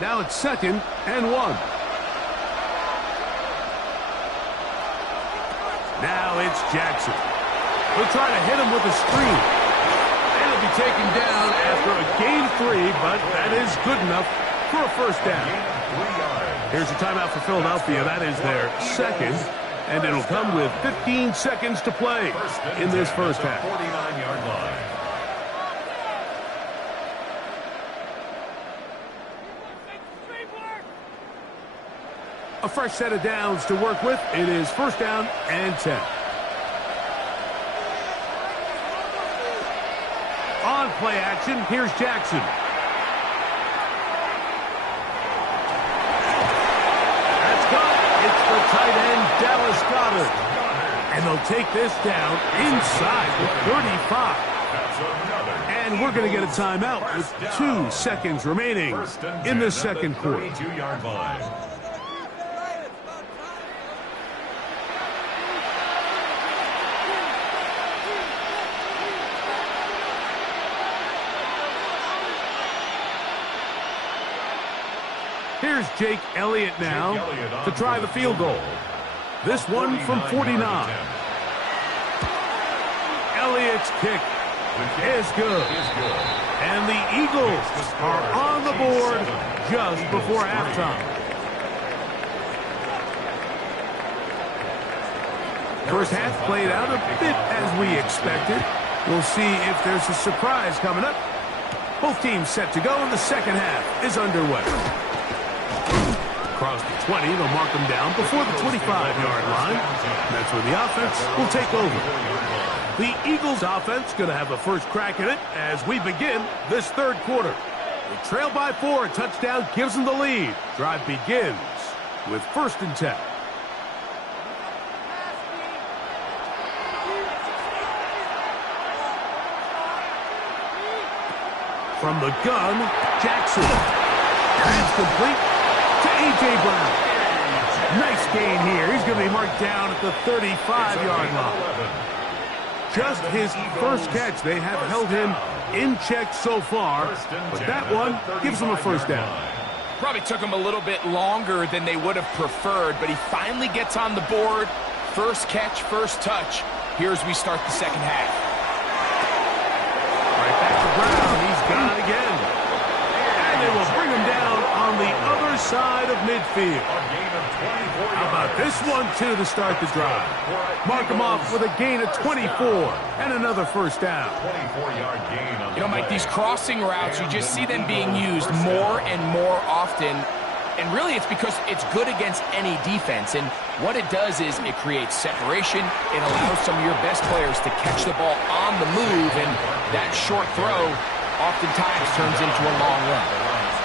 Now it's 2nd and 1. Now it's Jackson. He'll try to hit him with a screen. And he'll be taken down after a gain 3, but that is good enough for a first down. Here's a timeout for Philadelphia. That is their second, and it'll come with 15 seconds to play in this first half. 49-yard line. A fresh set of downs to work with. It is first down and 10. On play action, here's Jackson. That's caught. It's the tight end, Dallas Goedert. And they'll take this down inside the 35. And we're going to get a timeout with 2 seconds remaining in the second quarter. 32-yard line. Here's Jake Elliott now to try the field goal. This one from 49. Elliott's kick is good. And the Eagles are on the board just before halftime. First half played out a bit as we expected. We'll see if there's a surprise coming up. Both teams set to go, and the second half is underway. Across the 20, they'll mark them down before the 25-yard line. That's where the offense will take over. The Eagles offense going to have a first crack at it as we begin this third quarter. They trail by 4. A touchdown gives them the lead. Drive begins with 1st and 10. From the gun, Jackson. That's complete to A.J. Brown. Nice gain here. He's going to be marked down at the 35-yard line. Just his first catch. They have held him in check so far, but that one gives him a first down. Probably took him a little bit longer than they would have preferred, but he finally gets on the board. First catch, first touch. Here as we start the second half. Right back to Brown. He's got it again. And they will bring him down on the other side of midfield. How about this one, too, to start the drive? Mark him off with a gain of 24 and another first down. 24-yard gain on You know, Mike, these crossing routes, you just see them being used more and more often. And really, it's because it's good against any defense. And what it does is it creates separation. It allows some of your best players to catch the ball on the move. And that short throw oftentimes turns into a long run.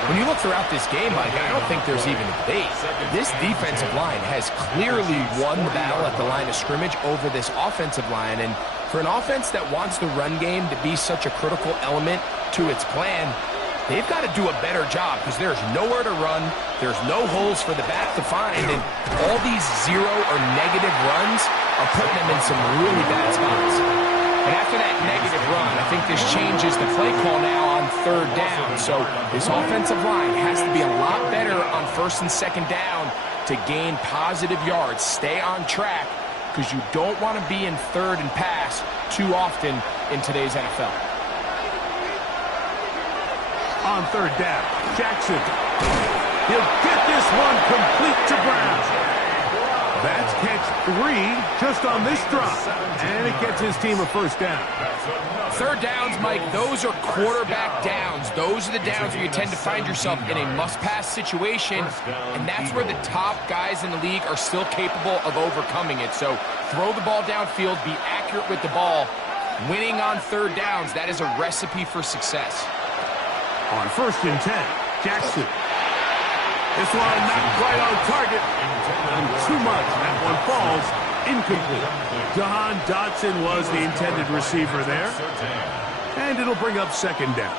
When you look throughout this game, Mike, I don't think there's even a debate. This defensive line has clearly won the battle at the line of scrimmage over this offensive line. And for an offense that wants the run game to be such a critical element to its plan, they've got to do a better job because there's nowhere to run. There's no holes for the back to find. And all these zero or negative runs are putting them in some really bad spots. And after that negative run, I think this changes the play call now on third down. So this offensive line has to be a lot better on first and second down to gain positive yards. Stay on track because you don't want to be in third and pass too often in today's NFL. On third down, Jackson. He'll get this one complete to Brown. That's catch 3 just on this drive. And it gets his team a first down. Third downs, Mike, those are quarterback downs. Those are the downs where you tend to find yourself in a must-pass situation, and that's where the top guys in the league are still capable of overcoming it. So throw the ball downfield, be accurate with the ball. Winning on third downs, that is a recipe for success. On first and 10, Jackson. This one not quite on target. And too much. That one falls incomplete. Jahan Dotson was the intended receiver there. And it'll bring up second down.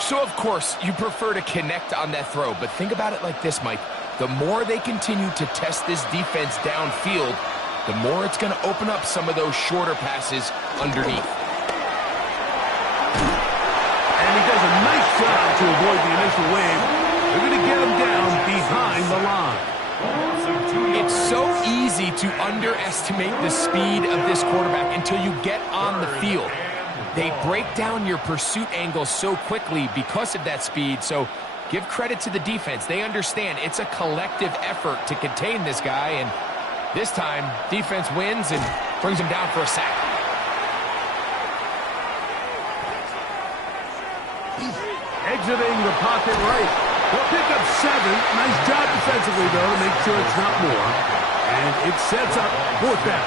So, of course, you prefer to connect on that throw. But think about it like this, Mike. The more they continue to test this defense downfield, the more it's going to open up some of those shorter passes underneath. And he does a nice job to avoid the initial wave. They're going to get him down behind the line. It's so easy to underestimate the speed of this quarterback until you get on the field. They break down your pursuit angle so quickly because of that speed. So give credit to the defense. They understand it's a collective effort to contain this guy. And this time, defense wins and brings him down for a sack. Exiting the pocket right. They'll pick up 7. Nice job defensively, though, to make sure it's not more. And it sets up fourth down.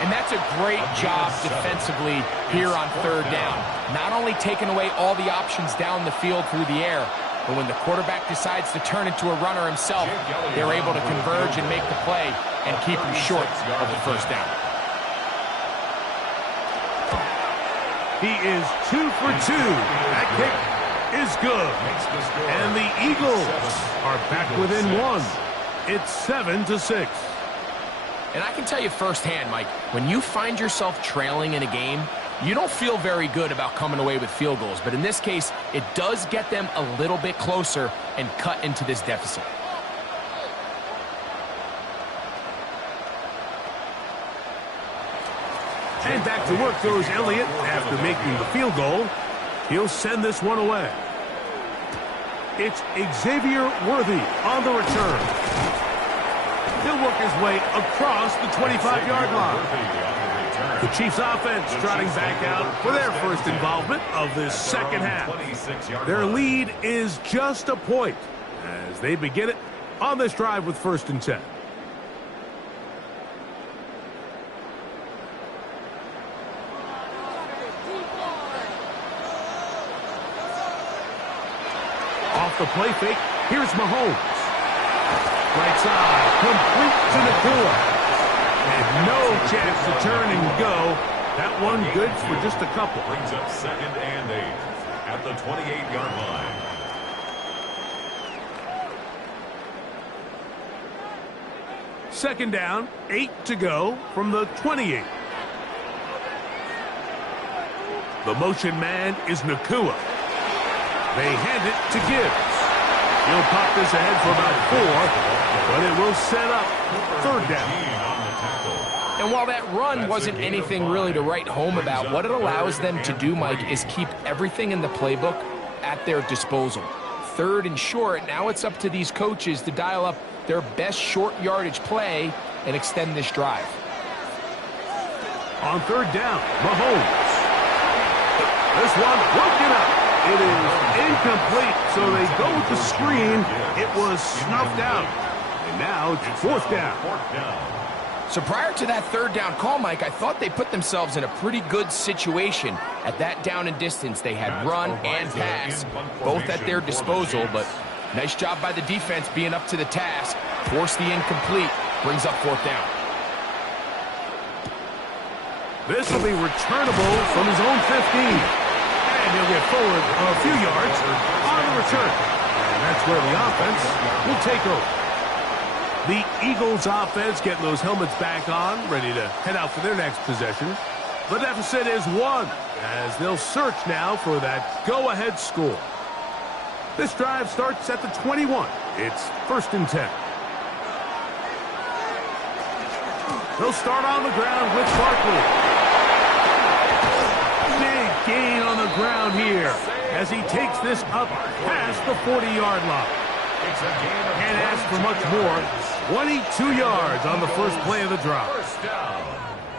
And that's a great job defensively here on third down. Not only taking away all the options down the field through the air, but when the quarterback decides to turn into a runner himself, they're able to converge and make the play and keep him short of the first down. He is 2 for 2. That kick is good. And the Eagles are back within 1. It's 7-6. And I can tell you firsthand, Mike, when you find yourself trailing in a game, you don't feel very good about coming away with field goals. But in this case, it does get them a little bit closer and cut into this deficit. And back to work goes Elliott after making the field goal. He'll send this one away. It's Xavier Worthy on the return. He'll work his way across the 25-yard line. The Chiefs offense trotting back out for their first involvement of this second half. Their lead is just a point as they begin it on this drive with first and 10. Off the play fake, here's Mahomes. Right side, complete to Nakua. And no chance to turn and go. That one good for just a couple. Brings up second and 8 at the 28-yard line. Second down, 8 to go from the 28. The motion man is Nakua. They hand it to Gibbs. He'll pop this ahead for about 4, but it will set up third down. And while that run wasn't anything really to write home about, what it allows them to do, Mike, is keep everything in the playbook at their disposal. Third and short, now it's up to these coaches to dial up their best short yardage play and extend this drive. On third down, Mahomes. This one broken up. It is incomplete, so they go with the screen. It was snuffed out. And now it's fourth down. So prior to that third down call, Mike, I thought they put themselves in a pretty good situation. At that down and distance, they had run and pass, both at their disposal, but nice job by the defense being up to the task. Force the incomplete, brings up fourth down. This will be returnable from his own 15. And he'll get forward a few yards on the return. And that's where the offense will take over. The Eagles offense getting those helmets back on, ready to head out for their next possession. The deficit is 1, as they'll search now for that go-ahead score. This drive starts at the 21. It's 1st and 10. They'll start on the ground with Barkley. Big gain on the ground here as he takes this up past the 40-yard line. Can't ask for much more. 22 yards on the first play of the drive.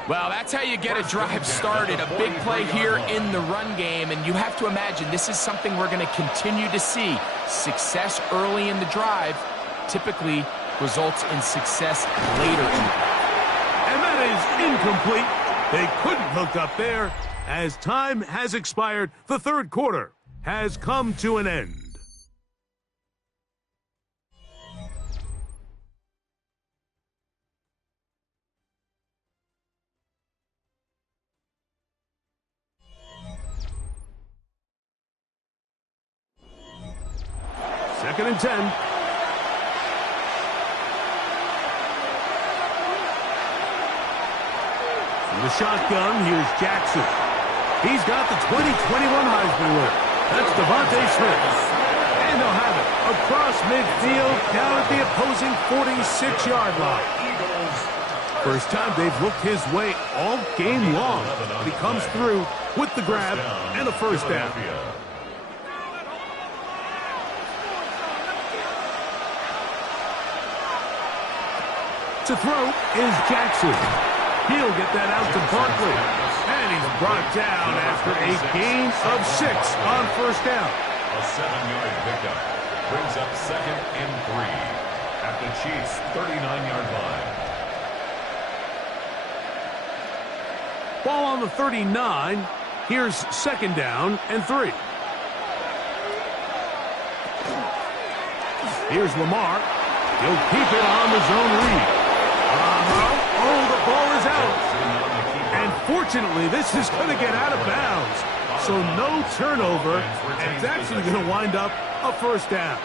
Well, that's how you get a drive started. A big play here in the run game, and you have to imagine this is something we're going to continue to see. Success early in the drive typically results in success later in the drive. And that is incomplete. They couldn't hook up there. As time has expired, the third quarter has come to an end. Second and 10. From the shotgun, here's Jackson. He's got the 2021 Heisman winner. That's Devontae Smith. And they'll have it across midfield, down at the opposing 46-yard line. First time they've looked his way all game long. But he comes through with the grab and a first down. To throw is Jackson. He'll get that out to Barkley. And he's brought down after a gain of 6 on first down. A 7-yard pickup brings up 2nd and 3 at the Chiefs' 39-yard line. Ball on the 39. Here's 2nd down and 3. Here's Lamar. He'll keep it on the zone read. Oh, the ball is out. And fortunately, this is going to get out of bounds. So no turnover, and it's actually going to wind up a first down.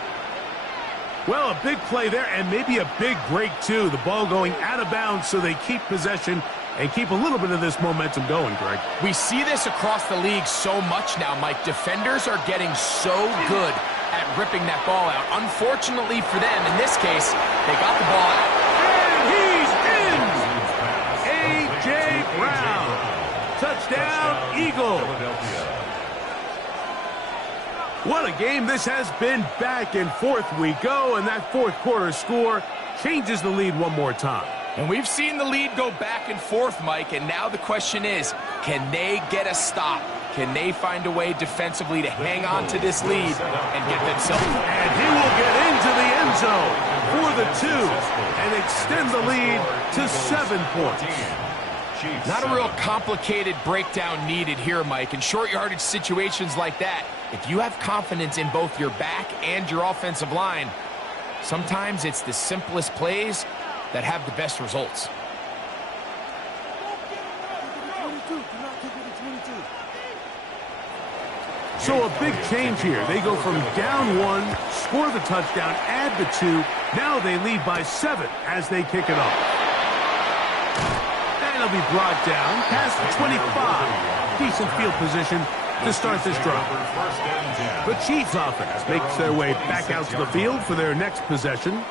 Well, a big play there, and maybe a big break, too. The ball going out of bounds so they keep possession and keep a little bit of this momentum going, Greg. We see this across the league so much now, Mike. Defenders are getting so good at ripping that ball out. Unfortunately for them, in this case, they got the ball out. And he's in! A.J. Brown. Touchdown, Eagles. What a game this has been. Back and forth we go, and that fourth quarter score changes the lead one more time. And we've seen the lead go back and forth, Mike, and now the question is, can they get a stop? Can they find a way defensively to hang on to this lead and get themselves? And he will get into the end zone for the 2 and extend the lead to 7 points. Not a real complicated breakdown needed here, Mike. In short yardage situations like that, if you have confidence in both your back and your offensive line, sometimes it's the simplest plays that have the best results. So a big change here. They go from down 1, score the touchdown, add the 2. Now they lead by 7 as they kick it off. And it'll be brought down past the 25. Decent field position to start this drive. The Chiefs offense makes their way back out to the field for their next possession.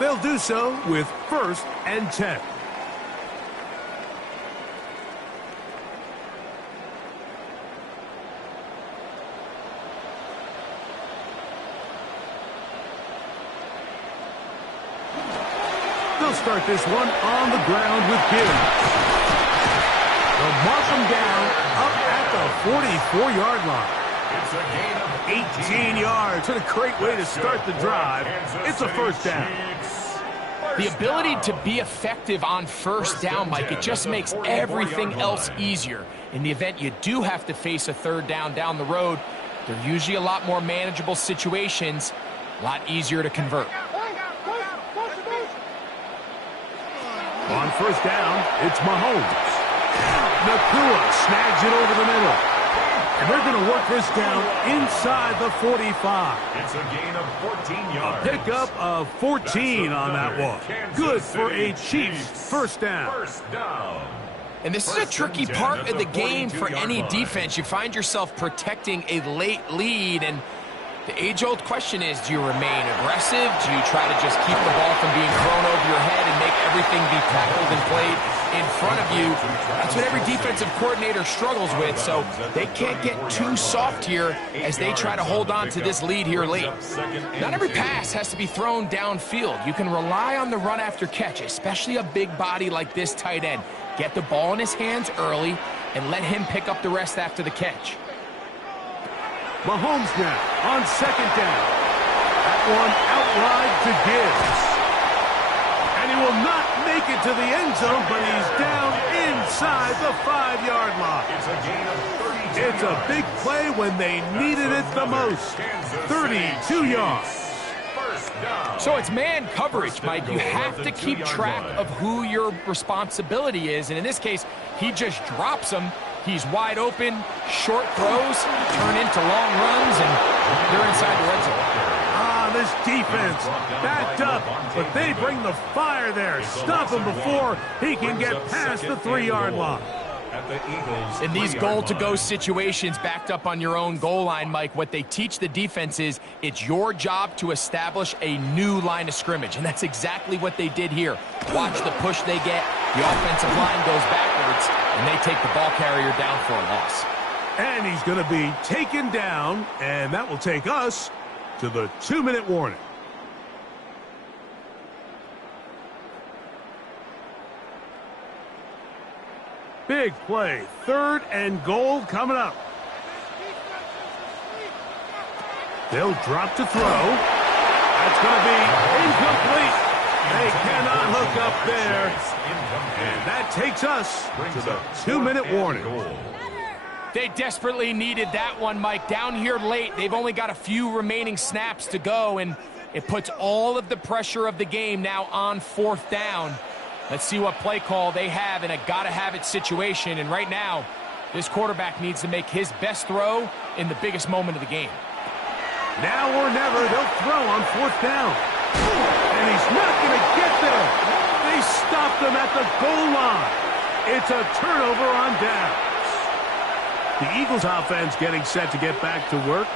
They'll do so with 1st and 10. They'll start this one on the ground with Gibbs. They'll mark them down up at the 44-yard line. 18 yards. What a great way to start the drive. It's a first down. The ability to be effective on first down, Mike, it just makes everything else easier. In the event you do have to face a third down the road, they're usually a lot more manageable situations, a lot easier to convert. On first down, it's Mahomes. Nakua snags it over the middle. And they're going to work this down inside the 45. It's a gain of 14 yards. A pickup of 14 on that one. Good for a Chiefs first down. First down. And this is a tricky part of the game for any defense. You find yourself protecting a late lead, and the age-old question is, do you remain aggressive? Do you try to just keep the ball from being thrown over your head and make everything be tackled and played in front of you? That's what every defensive coordinator struggles with, so they can't get too soft here as they try to hold on to this lead here late. Not every pass has to be thrown downfield. You can rely on the run after catch, especially a big body like this tight end. Get the ball in his hands early and let him pick up the rest after the catch. Mahomes now on second down. That one out wide to Gibbs. And he will not make it to the end zone, but he's down inside the 5-yard line. It's a gain of 32 It's a big play when they needed it the most. 32 yards. So it's man coverage, Mike. You have to keep track of who your responsibility is. And in this case, he just drops him. He's wide open, short throws, turn into long runs, and they're inside the red zone. This defense backed up, but they bring the fire there. Stop him before he can get past the 3-yard line. In these goal-to-go situations backed up on your own goal line, Mike, what they teach the defense is it's your job to establish a new line of scrimmage, and that's exactly what they did here. Watch the push they get. The offensive line goes backwards, and they take the ball carrier down for a loss. And he's going to be taken down, and that will take us to the 2-minute warning. Big play, 3rd and goal coming up. They'll drop to throw. That's going to be incomplete. They cannot hook up there. And that takes us to the 2-minute warning. They desperately needed that one, Mike. Down here late, they've only got a few remaining snaps to go, and it puts all of the pressure of the game now on 4th down. Let's see what play call they have in a gotta-have-it situation. And right now, this quarterback needs to make his best throw in the biggest moment of the game. Now or never, they'll throw on 4th down. And he's not going to get there. They stopped him at the goal line. It's a turnover on downs. The Eagles offense getting set to get back to work.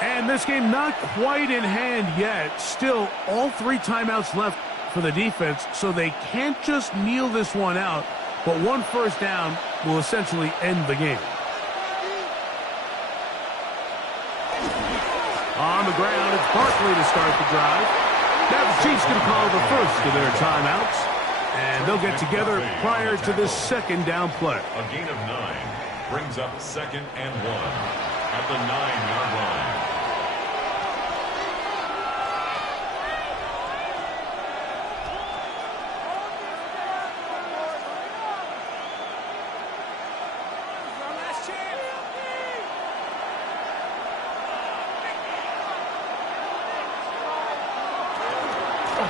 And this game not quite in hand yet. Still, all 3 timeouts left for the defense, so they can't just kneel this one out, but 1 first down will essentially end the game. On the ground, it's Barkley to start the drive. Now the Chiefs going to call the first of their timeouts, and they'll get together prior to this 2nd down play. A gain of 9 brings up 2nd and 1 at the 9-yard line.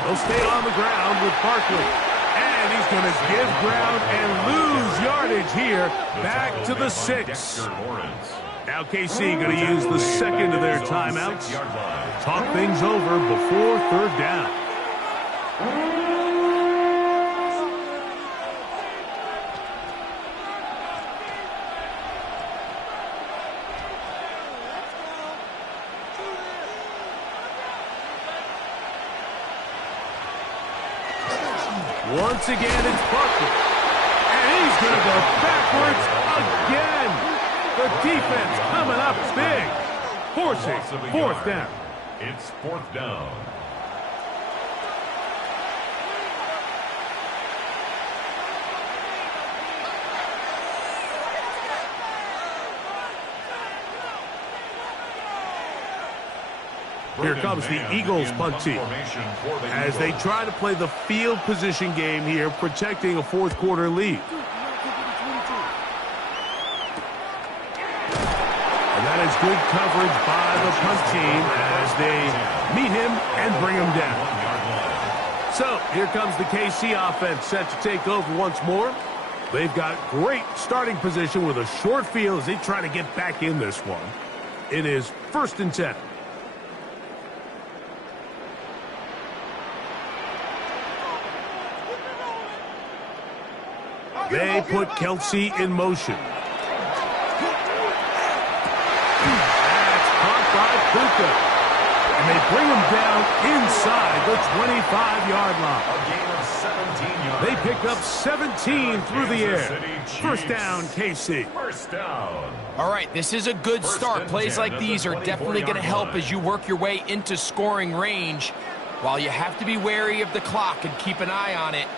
They'll stay on the ground with Barkley. And he's going to give ground and lose yardage here. Back to the 6. Now KC going to use the 2nd of their timeouts. Talk things over before 3rd down. Once again, it's Barkley. And he's going to go backwards again. The defense coming up big. Forcing 4th down. It's 4th down. Here comes the Eagles punt team as they try to play the field position game here, protecting a fourth quarter lead. And that is good coverage by the punt team as they meet him and bring him down. So here comes the KC offense set to take over once more. They've got great starting position with a short field as they try to get back in this one. It is 1st and 10. They put Kelsey in motion. That's caught by Puka. And they bring him down inside the 25-yard line. A gain of 17 yards. They pick up 17 through the air. First down, KC. First down. All right, this is a good start. Plays like these are definitely going to help as you work your way into scoring range. While you have to be wary of the clock and keep an eye on it,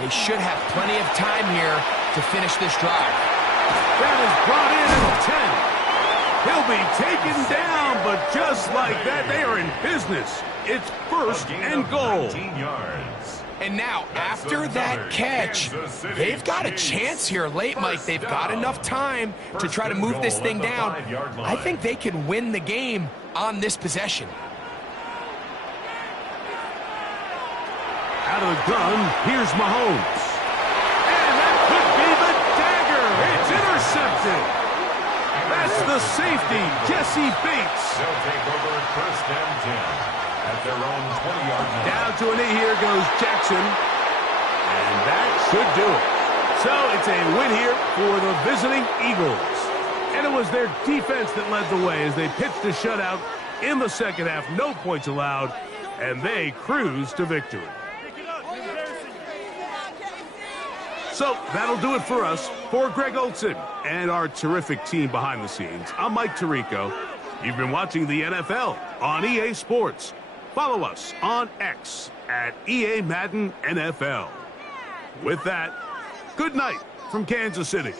they should have plenty of time here to finish this drive. That is brought in at 10. He'll be taken down, but just like that, they are in business. It's 1st and goal. 19 yards. And now, after that catch, they've got a chance here late, Mike. They've got enough time to try to move this thing down. I think they can win the game on this possession. Out of the gun, here's Mahomes. And that could be the dagger. It's intercepted. That's the safety, Jesse Bates. They'll take over 1st and 10 at their own 20-yard line. Down to a knee, here goes Jackson. And that should do it. So it's a win here for the visiting Eagles. And it was their defense that led the way as they pitched a shutout in the second half. No points allowed, and they cruise to victory. So that'll do it for us. For Greg Olson and our terrific team behind the scenes, I'm Mike Tirico. You've been watching the NFL on EA Sports. Follow us on X at EA Madden NFL. With that, good night from Kansas City.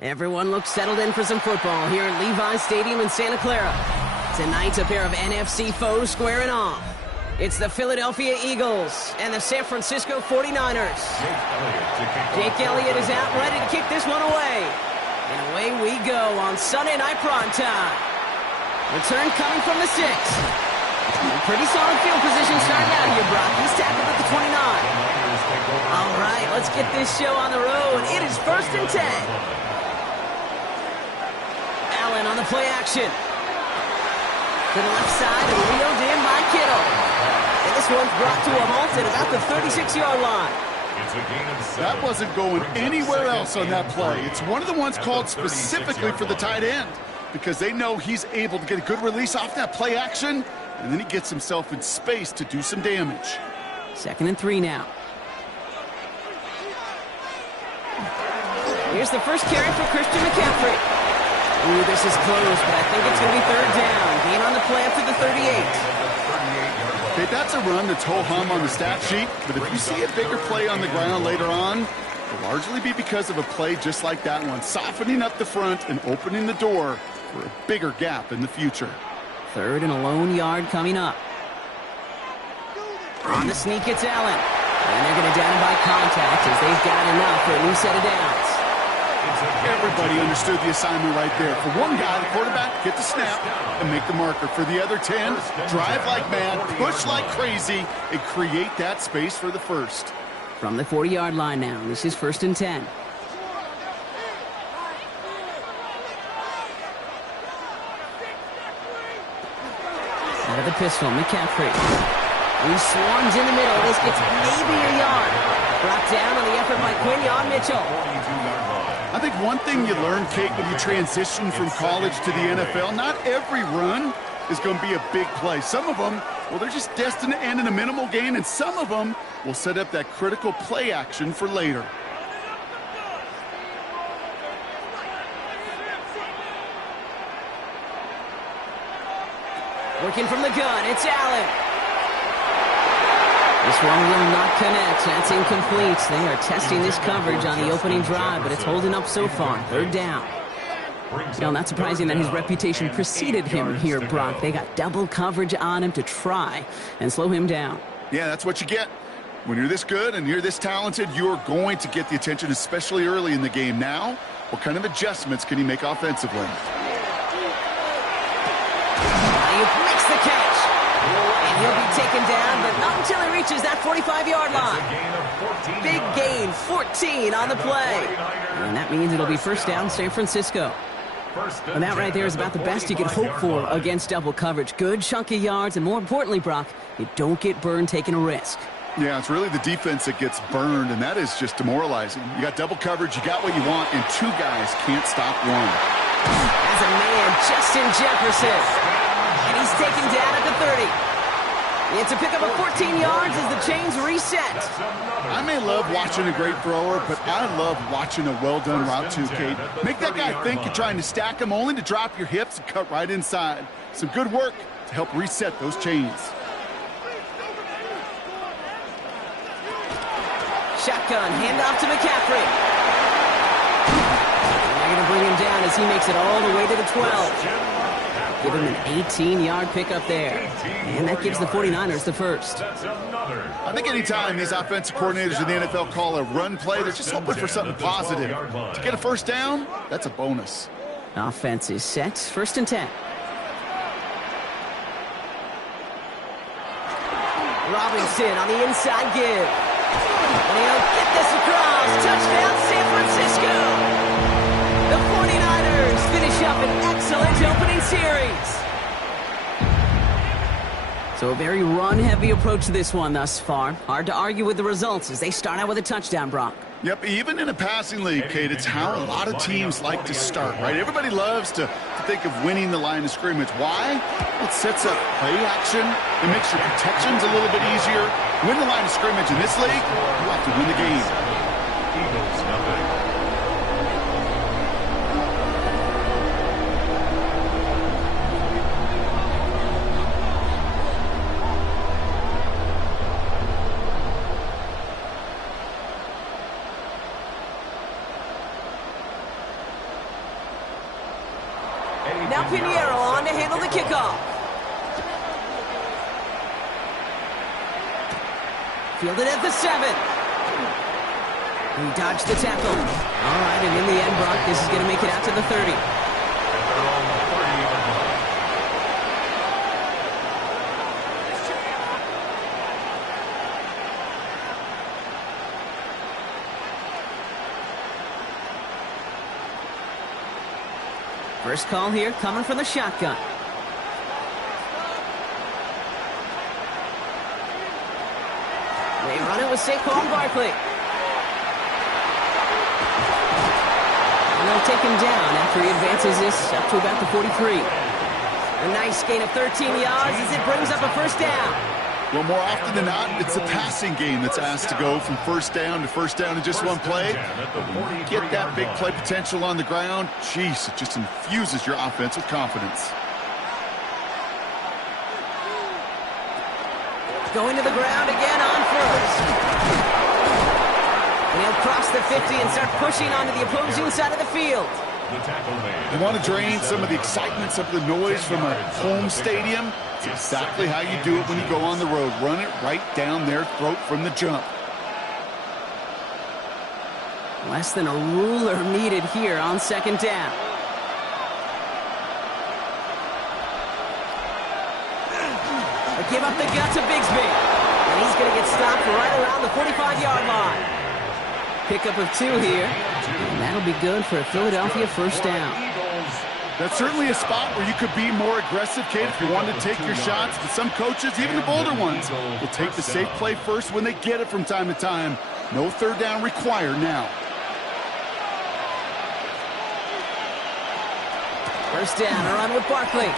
Everyone looks settled in for some football here at Levi's Stadium in Santa Clara. Tonight's a pair of NFC foes squaring off. It's the Philadelphia Eagles and the San Francisco 49ers. Jake Elliott is out ready to kick this one away. And away we go on Sunday Night Primetime. Return coming from the 6. Pretty solid field position starting out here, Brock. He's tackled at the 29. All right, let's get this show on the road. It is 1st and 10. Allen on the play action. To the left side and reeled in by Kittle. And this one's brought to a halt at about the 36-yard line. That wasn't going anywhere else on that play. It's one of the ones called specifically for the tight end because they know he's able to get a good release off that play action, and then he gets himself in space to do some damage. 2nd and 3 now. Here's the first carry for Christian McCaffrey. Ooh, this is close, but I think it's going to be 3rd down. Gain on the play up to the 38. Okay, that's a run that's ho-hum on the stat sheet, but if you see a bigger play on the ground later on, it'll largely be because of a play just like that one, softening up the front and opening the door for a bigger gap in the future. 3rd and a lone yard coming up. On the sneak, it's Allen. And they're going to down him by contact as they've got enough for a new set of downs. Everybody understood the assignment right there. For one guy, the quarterback, get the snap and make the marker. For the other 10, drive like mad, push like crazy, and create that space for the first. From the 40-yard line now, this is 1st and 10. Out of the pistol, McCaffrey. He swarms in the middle. This gets maybe a yard. Brought down on the effort by Quinion Mitchell. I think one thing you learn, Kate, when you transition from college to the NFL, not every run is going to be a big play. Some of them, well, they're just destined to end in a minimal gain, and some of them will set up that critical play action for later. Working from the gun, it's Allen. This one will not connect. That's incomplete. They are testing this coverage on the opening drive, but it's holding up so far. 3rd down. You know, not surprising that his reputation preceded him here, Brock. They got double coverage on him to try and slow him down. Yeah, that's what you get. When you're this good and you're this talented, you're going to get the attention, especially early in the game. Now, what kind of adjustments can he make offensively? He makes the catch. And he'll be taken down, but not until he reaches that 45-yard line. Big gain, 14 on the play. And that means it'll be 1st down, San Francisco. And that right there is about the best you could hope for against double coverage. Good chunk of yards, and more importantly, Brock, you don't get burned taking a risk. Yeah, it's really the defense that gets burned, and that is just demoralizing. You got double coverage, you got what you want, and 2 guys can't stop one. As a man, Justin Jefferson. And he's taken down at the 30. It's a pickup of 14 yards as the chains reset. I may love watching a great thrower, but I love watching a well-done route too, Kate. Make that guy think you're trying to stack him only to drop your hips and cut right inside. Some good work to help reset those chains. Shotgun, handoff to McCaffrey. And They're going to bring him down as he makes it all the way to the 12. Give him an 18-yard pickup there. And that gives the 49ers the first. I think anytime these offensive coordinators in the NFL call a run play, they're just hoping for something positive. To get a first down, that's a bonus. Offense is set. 1st and 10. Robinson on the inside give. And he'll get this across. Touchdown, San Francisco. The 49ers finish up an excellent opening series. So a very run-heavy approach to this one thus far. Hard to argue with the results as they start out with a touchdown, Brock. Yep, even in a passing league, Kate, it's how a lot of teams like to start, right? Everybody loves to think of winning the line of scrimmage. Why? It sets up play action. It makes your protections a little bit easier. Win the line of scrimmage in this league, you have to win the game. Eagles nothing. Now Pinheiro on to handle the kickoff. Fielded at the 7. He dodged the tackle. All right, and in the end, Brock, this is going to make it out to the 30. First call here coming from the shotgun. They run it with Saquon Barkley. And they'll take him down after he advances this up to about the 43. A nice gain of 13 yards as it brings up a first down. Well, more often than not, it's the passing game that's asked to go from first down to first down in just one play. When you get that big play potential on the ground, geez, it just infuses your offense with confidence. Going to the ground again on first. And he'll cross the 50 and start pushing onto the opposing side of the field. You want to drain some of the excitement, some of the noise from a home stadium? It's exactly how you do it when you go on the road. Run it right down their throat from the jump. Less than a ruler needed here on second down. But give up the gut to Bigsby. And he's going to get stopped right around the 45-yard line. Pickup of 2 here. And that'll be good for a Philadelphia first down. That's certainly a spot where you could be more aggressive, Kate, if you wanted to take your shots. But some coaches, even the bolder ones, will take the safe play first when they get it from time to time. No third down required now. First down, a run with Barkley.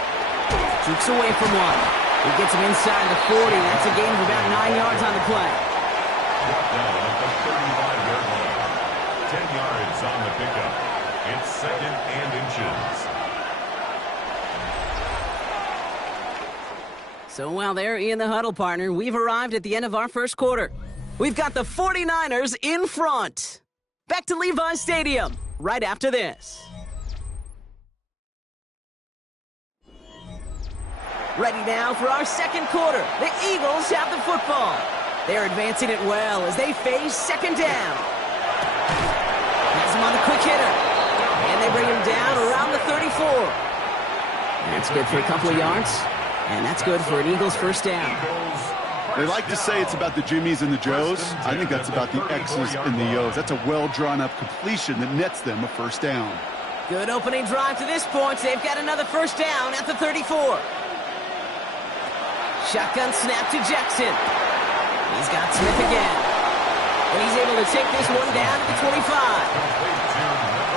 Jukes away from one. He gets him inside the 40. That's a gain of about 9 yards on the play. Down at the 35-yard line. 10 yards on the pickup. It's 2nd and inches. So while they're in the huddle, partner, we've arrived at the end of our first quarter. We've got the 49ers in front. Back to Levi's Stadium right after this. Ready now for our second quarter. The Eagles have the football. They're advancing it well as they face second down. Has him on the quick hitter. And they bring him down around the 34. That's good for a couple of yards. And that's good for an Eagles first down. They like to say it's about the Jimmies and the Joes. I think that's about the X's and the O's. That's a well-drawn-up completion that nets them a first down. Good opening drive to this point. They've got another first down at the 34. Shotgun snap to Jackson. He's got Smith again. And he's able to take this one down to the 25.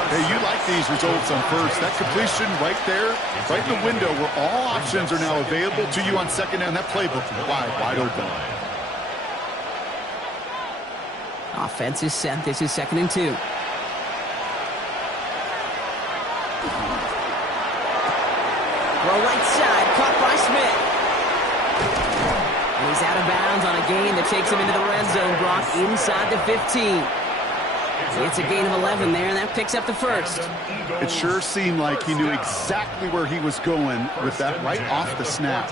Hey, you like these results on first. That completion right there, right in the window where all options are now available to you on second down. That playbook wide open. Offense is set. This is 2nd and 2. Throw right side, caught by Smith. And he's out of bounds on a gain that takes him into the red zone, Brock, inside the 15. It's a gain of 11 there, and that picks up the first. It sure seemed like he knew exactly where he was going with that right off the snap.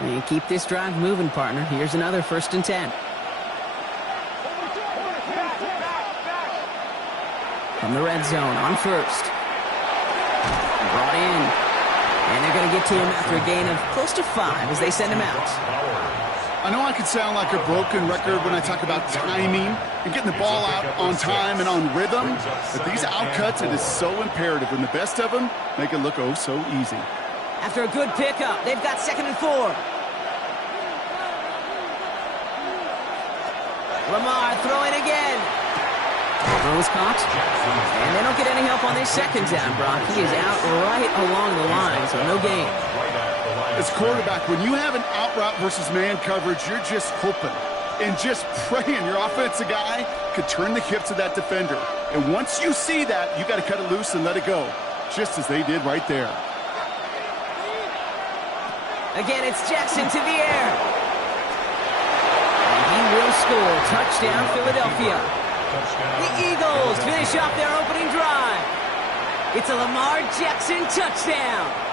And keep this drive moving, partner. Here's another 1st and 10. From the red zone on 1st. Brought in. And they're going to get to him after a gain of close to 5 as they send him out. I know I could sound like a broken record when I talk about timing and getting the ball out on time and on rhythm, but these outcuts, it is so imperative, and the best of them make it look oh so easy. After a good pickup, they've got 2nd and 4. Lamar throwing again. Throw was caught. And they don't get any help on this 2nd down, Brock. He is out right along the line, so no gain. As quarterback, when you have an out route versus man coverage, you're just hoping and just praying your offensive guy could turn the hips of that defender. And once you see that, you got to cut it loose and let it go, just as they did right there. Again, it's Jackson to the air. And he will score. Touchdown, Philadelphia. The Eagles finish off their opening drive. It's a Lamar Jackson touchdown.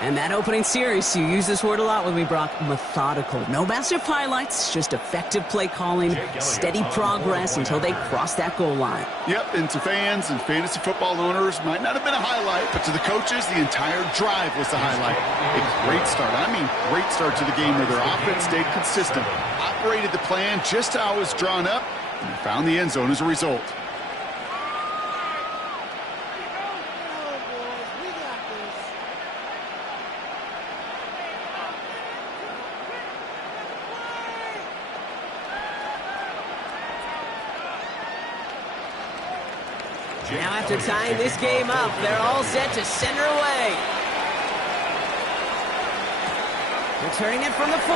And that opening series, you use this word a lot with me, Brock, methodical. No massive highlights, just effective play calling, steady progress until they cross that goal line. Yep, and to fans and fantasy football owners, might not have been a highlight, but to the coaches, the entire drive was the highlight. A great start. I mean, great start to the game where their offense stayed consistent, operated the plan just how it was drawn up, and found the end zone as a result. Now after tying this game up, they're all set to send her away. Returning it from the 4.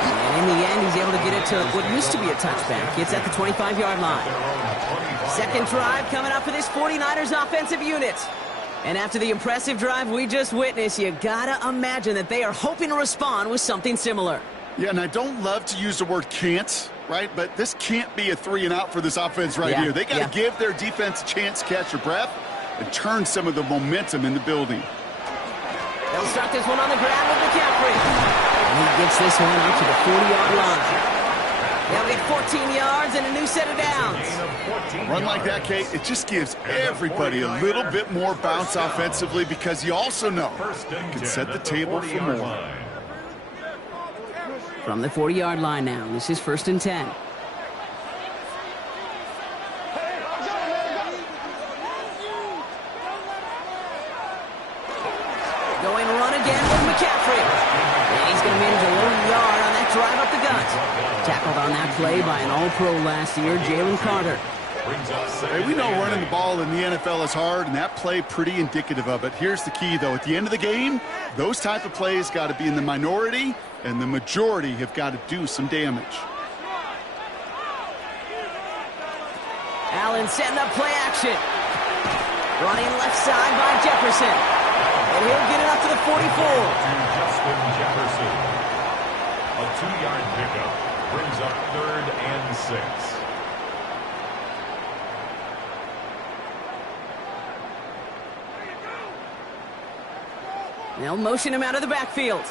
And in the end, he's able to get it to what used to be a touchback. It's at the 25-yard line. 2nd drive coming up for this 49ers offensive unit. And after the impressive drive we just witnessed, you gotta imagine that they are hoping to respond with something similar. Yeah, and I don't love to use the word can't, right? But this can't be a 3 and out for this offense right here. They got to give their defense a chance to catch their breath and turn some of the momentum in the building. They'll start this one on the ground with McCaffrey. And he gets this one out to the 40-yard line. They'll get 14 yards and a new set of downs. A run like that, Kate, it just gives everybody a little bit more bounce offensively because you also know you can set the table for more. From the 40-yard line now, this is 1st and 10. Going run again with McCaffrey. And he's going to manage a little yard on that drive up the gut. Tackled on that play by an All-Pro last year, Jalen Carter. Hey, we know running the ball in the NFL is hard, and that play pretty indicative of it. Here's the key, though. At the end of the game, those type of plays got to be in the minority, and the majority have got to do some damage. Allen setting up play action. Running left side by Jefferson. And he'll get it up to the 44. Justin Jefferson. A 2-yard pickup brings up 3rd and 6. They'll motion him out of the backfield.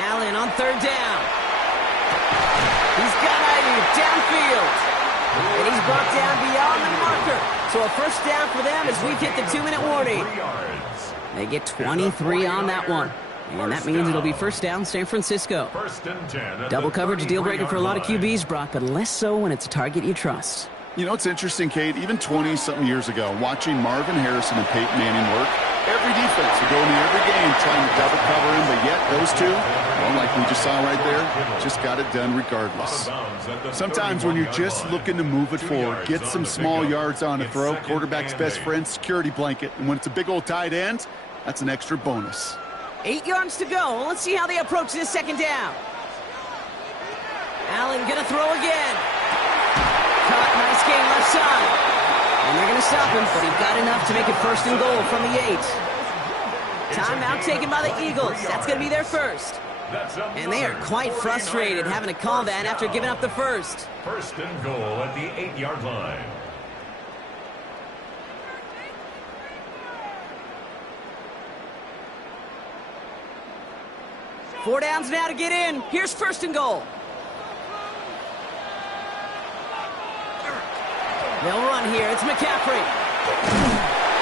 Allen on 3rd down. He's got Ayuk downfield. And he's brought down beyond the marker. So a 1st down for them as we've hit the 2-minute warning. They get 23 on that one. And that means it'll be 1st down San Francisco. Double coverage deal breaker for a lot of QBs, Brock, but less so when it's a target you trust. You know, it's interesting, Kate, even 20-something years ago, watching Marvin Harrison and Peyton Manning work, Every defense will go into every game trying to double cover him, but yet those two, well, like we just saw right there, just got it done regardless. Sometimes when you're just looking to move it forward, get some small yards on a throw, quarterback's best friend, security blanket. And when it's a big old tight end, that's an extra bonus. 8 yards to go. Let's see how they approach this second down. Allen gonna throw again. Caught, nice gain left side. And they're gonna stop him, but he got enough to make it 1st and goal from the 8. Timeout taken by the Eagles. That's gonna be their first. And they are quite frustrated having to call that after giving up the first. 1st and goal at the 8-yard line. Four downs now to get in. Here's 1st and goal. They'll run here. It's McCaffrey.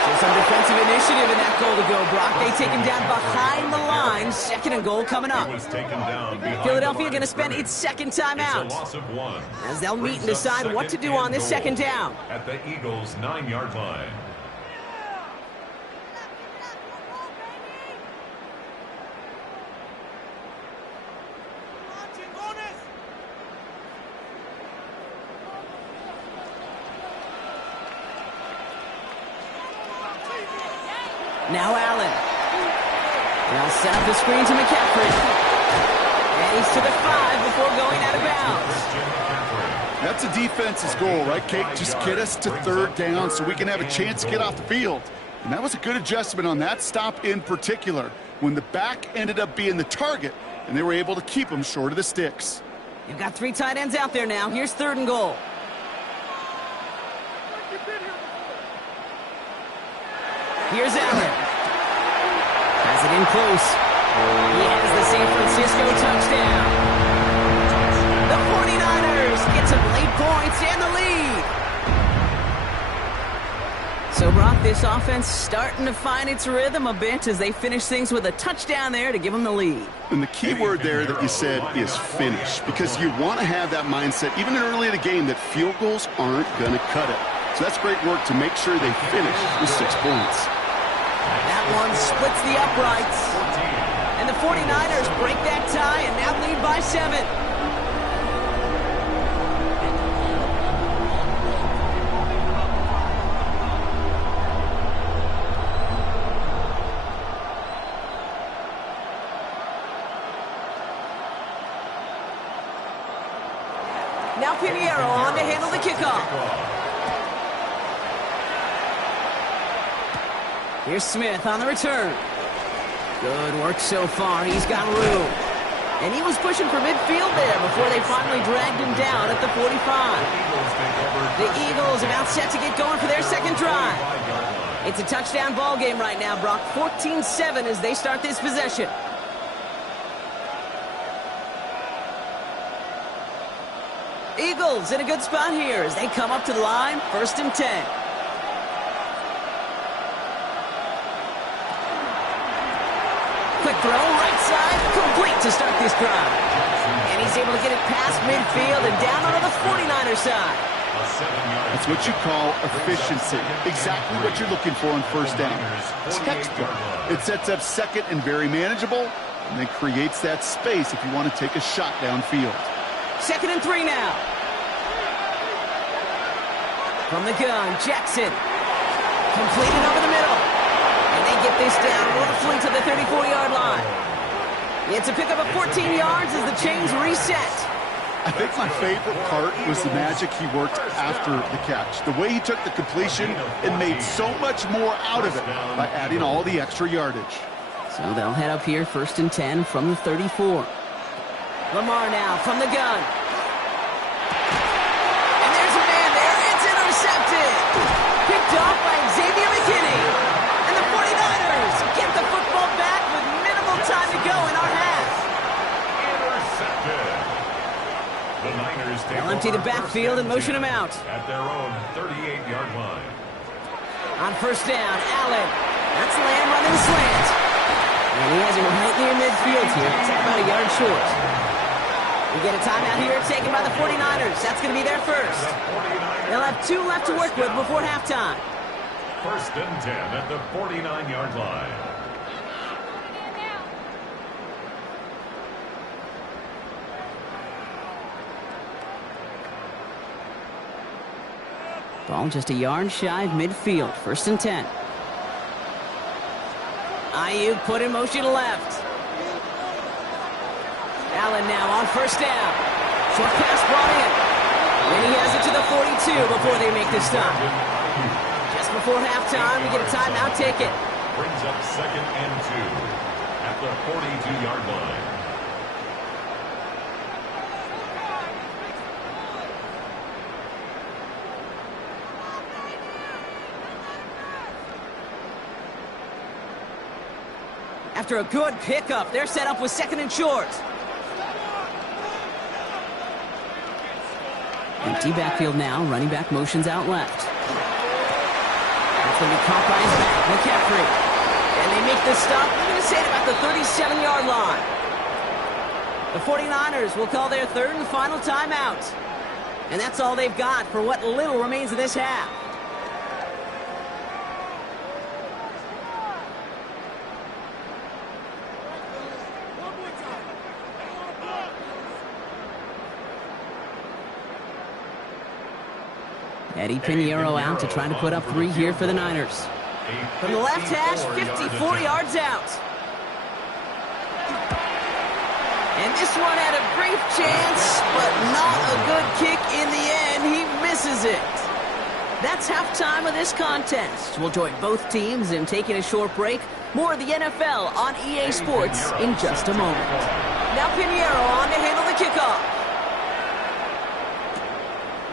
So some defensive initiative in that goal to go, Brock. They take him down behind the line. 2nd and goal coming up. Philadelphia going to spend its second timeout as they'll meet and decide what to do on this second down. At the Eagles' 9-yard line. Now Allen. They'll set up the screen to McCaffrey. And he's to the 5 before going out of bounds. That's a defense's goal, right, Kate? Just get us to 3rd down so we can have a chance to get off the field. And that was a good adjustment on that stop in particular, when the back ended up being the target, and they were able to keep him short of the sticks. You've got 3 tight ends out there now. Here's 3rd and goal. Here's Allen. Has it in close. He has the San Francisco touchdown. The 49ers get some late points and the lead. So, Brock, this offense starting to find its rhythm a bit as they finish things with a touchdown there to give them the lead. And the key word there that you said is finish, because you want to have that mindset, even early in the game, that field goals aren't going to cut it. So that's great work to make sure they finish with 6 points. That one splits the uprights. And the 49ers break that tie and now lead by 7. Now Pinheiro on to handle the kickoff. Here's Smith on the return. Good work so far. He's got room. And he was pushing for midfield there before they finally dragged him down at the 45. The Eagles about set to get going for their second drive. It's a touchdown ball game right now, Brock. 14-7 as they start this possession. Eagles in a good spot here as they come up to the line. 1st and 10. Quick throw, right side, complete to start this drive. And he's able to get it past midfield and down onto the 49er side. That's what you call efficiency. Exactly what you're looking for on 1st down. Textbook. It sets up 2nd and very manageable, and then creates that space if you want to take a shot downfield. 2nd and 3 now. From the gun, Jackson. Completed over the middle. And they get this down roughly to the 34-yard line. It's a pickup of 14 yards as the chains reset. I think my favorite part was the magic he worked after the catch. The way he took the completion and made so much more out of it by adding all the extra yardage. So they'll head up here 1st and 10 from the 34. Lamar now from the gun. And there's a man there. It's intercepted. Picked off by Xavier McKinney. And the 49ers get the football back with minimal time to go in our half. Intercepted. The Niners take They'll empty the backfield and motion him out. At their own 38-yard line. On 1st down, Allen. That's Lamb running the slant. And he has him right near midfield here. It's about a yard short. We get a timeout here taken by the 49ers. That's going to be their first. They'll have 2 left to work with before halftime. First and 10 at the 49-yard line. Ball just a yard shy of midfield. First and 10. Ayuk put in motion left. Allen now on first down. Short pass brought in. And he has it to the 42 before they make the stop. Just before halftime, we get a timeout. Take it. Brings up second and 2 at the 42-yard line. After a good pickup, they're set up with second and short. Empty backfield now. Running back motions out left. That's going to be caught by his back, McCaffrey. And they make the stop. We're going to say it about the 37-yard line. The 49ers will call their third and final timeout. And that's all they've got for what little remains of this half. Eddie Pinheiro out to try to put up 3 here for the Niners. From the left hash, 54 yards out. And this one had a brief chance, but not a good kick in the end. He misses it. That's halftime of this contest. We'll join both teams in taking a short break. More of the NFL on EA Sports in just a moment. Now Pinheiro on to handle the kickoff.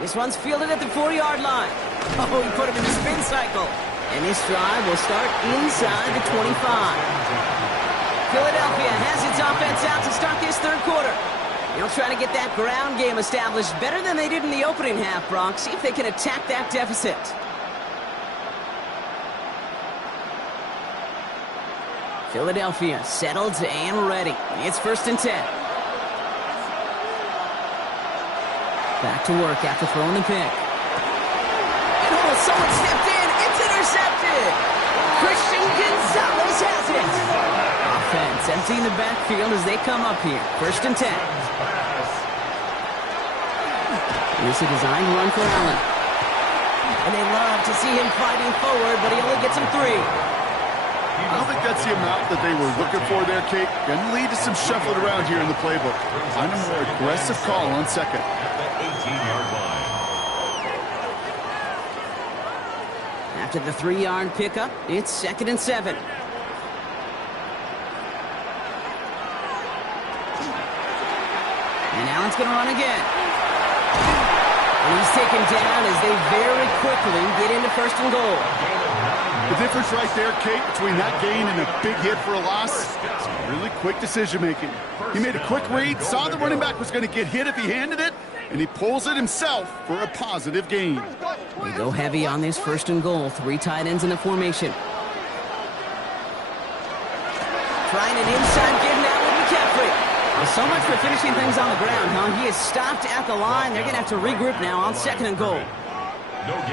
This one's fielded at the 4-yard line. Oh, he put him in the spin cycle. And this drive will start inside the 25. Philadelphia has its offense out to start this third quarter. They'll try to get that ground game established better than they did in the opening half, Bronx. See if they can attack that deficit. Philadelphia settled and ready. It's first and 10. Back to work after throwing the pick. And oh, someone stepped in. It's intercepted. Christian Gonzalez has it. Offense emptying the backfield as they come up here. First and 10. Here's a designed run for Allen. And they love to see him fighting forward, but he only gets him 3. I don't think that's the amount that they were looking for there, Kate. Going to lead to some shuffling around here in the playbook. Find a more aggressive call on second. 18-yard line. After the 3-yard pickup, it's second and 7. And Allen's going to run again. And he's taken down as they very quickly get into first and goal. The difference right there, Kate, between that gain and a big hit for a loss, really quick decision-making. He made a quick read, saw the running back was going to get hit if he handed it, and he pulls it himself for a positive gain. They go heavy on this first and goal. 3 tight ends in the formation. Trying an inside give now with McCaffrey. Well, so much for finishing things on the ground, huh? He is stopped at the line. They're going to have to regroup now on second and goal.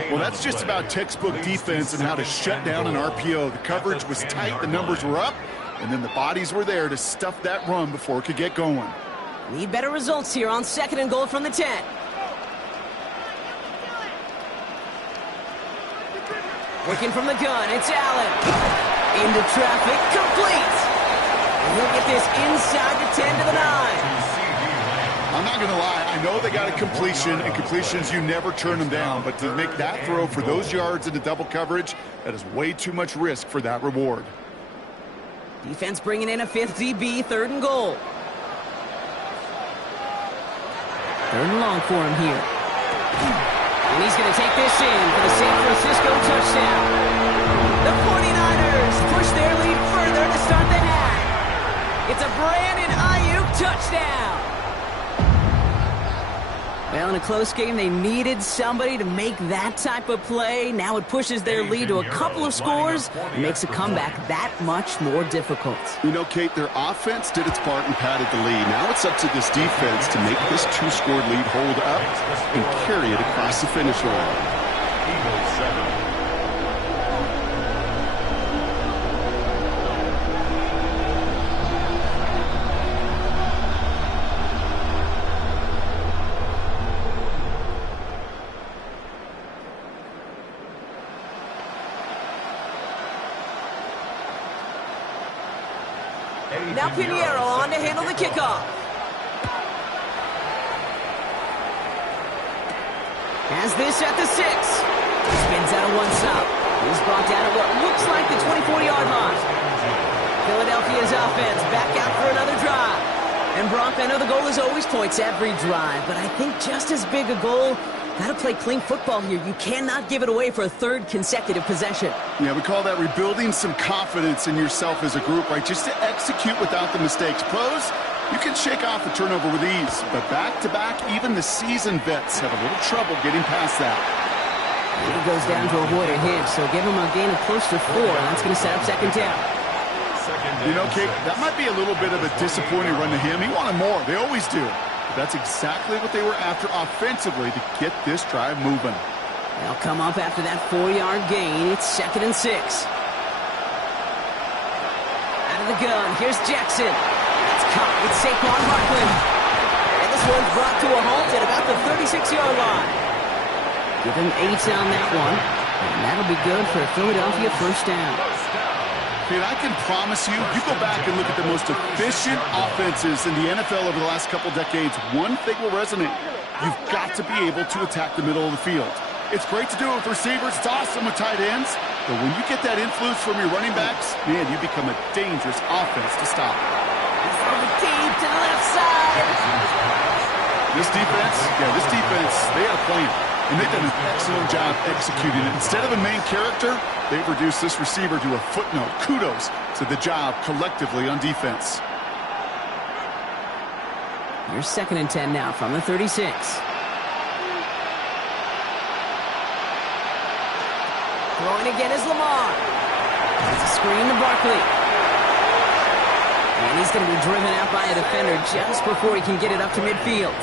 Well, that's just about textbook defense and how to shut down an RPO. The coverage was tight, the numbers were up, and then the bodies were there to stuff that run before it could get going. Need better results here on second and goal from the 10. Working from the gun, it's Allen. Into traffic, complete. And he'll get this inside the 10 to the 9. I'm not going to lie, I know they got a completion, and completions, you never turn them down, but to make that throw for those yards into double coverage, that is way too much risk for that reward. Defense bringing in a 5th DB, third and goal. Third and long for him here. And he's going to take this in for the San Francisco touchdown. The 49ers push their lead further to start the half. It's a Brandon Ayuk touchdown. Well, in a close game, they needed somebody to make that type of play. Now it pushes their lead to a couple of scores and makes a comeback that much more difficult. You know, Kate, their offense did its part and padded the lead. Now it's up to this defense to make this 2-score lead hold up and carry it across the finish line. Eagles 7. Now Pinheiro on to handle the kickoff. Has this at the 6. Spins out of one stop. He's brought down at what looks like the 24-yard line. Philadelphia's offense back out for another drive. And Brock, I know the goal is always points every drive, but I think just as big a goal, got to play clean football here. You cannot give it away for a third consecutive possession. Yeah, we call that rebuilding some confidence in yourself as a group, right? Just to execute without the mistakes. Pros, you can shake off a turnover with ease, but back-to-back, even the seasoned vets have a little trouble getting past that. He goes down to avoid a hit, so give him a gain of close to 4, and that's going to set up second down. You know, Kate, that might be a little bit of a disappointing run to him. He wanted more. They always do. But that's exactly what they were after offensively to get this drive moving. They'll come up after that 4-yard gain. It's 2nd and 6. Out of the gun, here's Jackson. It's caught with Saquon Barkley. And this one's brought to a halt at about the 36-yard line. Give him 8 on that one. And that'll be good for a Philadelphia first down. And I can promise you, you go back and look at the most efficient offenses in the NFL over the last couple decades, one thing will resonate. You've got to be able to attack the middle of the field. It's great to do it with receivers. It's awesome with tight ends. But when you get that influence from your running backs, man, you become a dangerous offense to stop. He's on the deep to the left side. This defense, they are playing. And they've done an excellent job executing it. Instead of a main character, they've reduced this receiver to a footnote. Kudos to the job collectively on defense. Here's 2nd and 10 now from the 36. Throwing again is Lamar. It's a screen to Barkley. And he's going to be driven out by a defender just before he can get it up to midfield.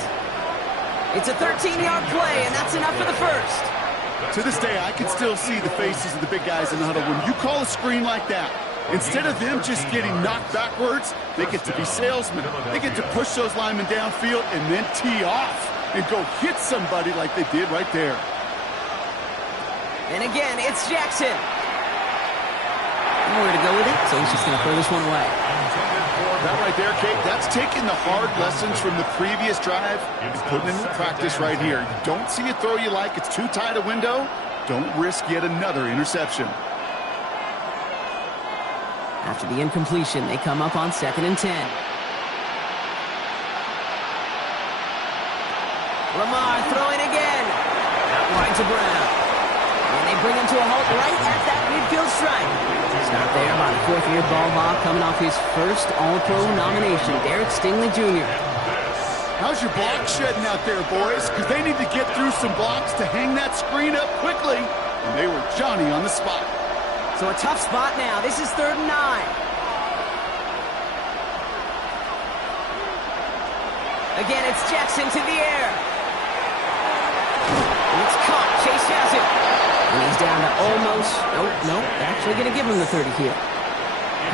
It's a 13-yard play, and that's enough for the first. To this day, I can still see the faces of the big guys in the huddle. When you call a screen like that, instead of them just getting knocked backwards, they get to be salesmen. They get to push those linemen downfield and then tee off and go hit somebody like they did right there. And again, it's Jackson. Nowhere to go with it, so he's just going to throw this one away. That right there, Kate, that's taking the hard lessons from the previous drive and putting it into practice right here. You don't see a throw you like, it's too tight a window, don't risk yet another interception. After the incompletion, they come up on 2nd and 10. Lamar throwing again. Out wide to Brown. And they bring him to a halt right at that midfield stripe. Stop there by the 4th-year ball hawk coming off his first All-Pro nomination, Derek Stingley Jr. How's your block shedding out there, boys? Because they need to get through some blocks to hang that screen up quickly. And they were Johnny on the spot. So a tough spot now. This is 3rd and 9. Again, it's Jackson to the air. And it's caught. Chase has it. And he's down to almost, nope, actually going to give him the 30 here.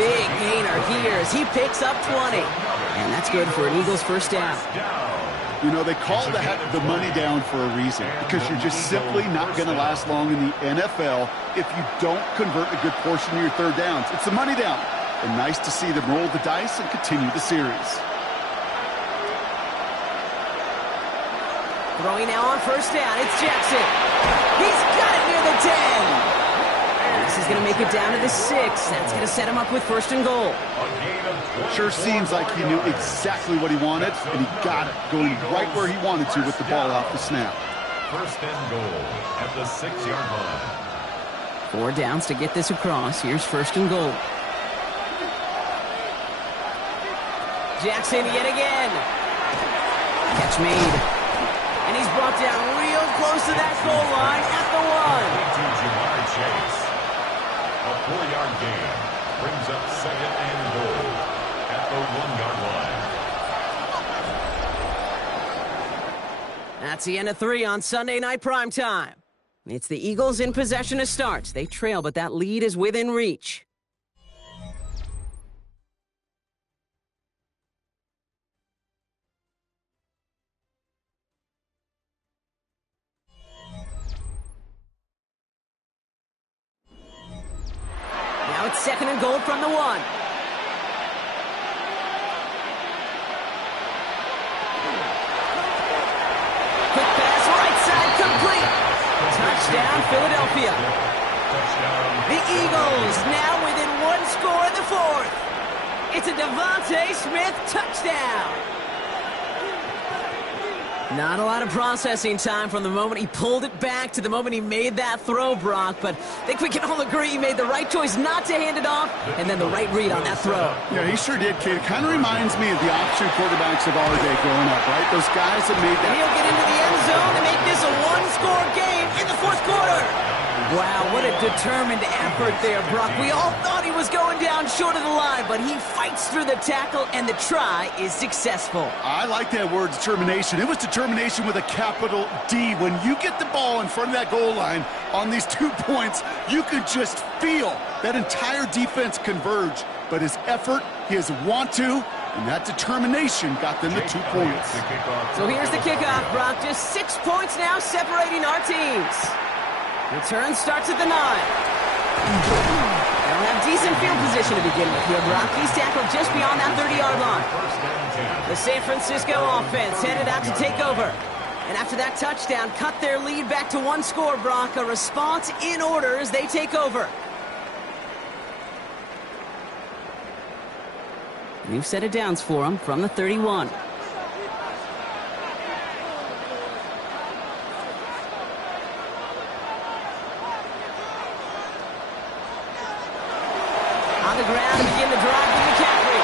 Big gainer here as he picks up 20. And that's good for an Eagles first down. You know, they call the money down for a reason, because you're just simply not going to last long in the NFL if you don't convert a good portion of your third downs. It's the money down. And nice to see them roll the dice and continue the series. Throwing now on first down, it's Jackson. He's got it near the 10. And this is going to make it down to the 6. That's going to set him up with 1st and goal. Sure seems like he knew exactly what he wanted, and he got it, going right where he wanted to with the ball off the snap. 1st and goal at the 6-yard line. 4 downs to get this across. Here's 1st and goal. Jackson yet again. Catch made. And he's brought down real close to that goal line at the 1. To Jamar Chase. A 4-yard gain brings up 2nd and goal at the 1-yard line. That's the end of 3 on Sunday Night Primetime. It's the Eagles in possession to start. They trail, but that lead is within reach. Now it's 2nd and goal from the 1. Philadelphia. The Eagles now within one score in the fourth. It's a Devontae Smith touchdown. Not a lot of processing time from the moment he pulled it back to the moment he made that throw, Brock, but I think we can all agree he made the right choice not to hand it off, and then the right read on that throw. Yeah, he sure did, kid. It kind of reminds me of the option quarterbacks of our day growing up, right? Those guys that made that. And he'll get into the end zone to make this a one-score game in the fourth quarter. Wow, what a determined effort there, Brock. We all thought he was going down short of the line, but he fights through the tackle, and the try is successful. I like that word, determination. It was determination with a capital D. When you get the ball in front of that goal line on these 2 points, you could just feel that entire defense converge. But his effort, his want to, and that determination got them the 2 points. So here's the kickoff, Brock. Just 6 points now separating our teams. Return starts at the 9. They'll have decent field position to begin with here, Brock. He's tackled just beyond that 30-yard line. The San Francisco offense headed out to take over. And after that touchdown, cut their lead back to 1 score, Brock. A response in order as they take over. New set of downs for them from the 31. On the ground to begin the drive to McCaffrey.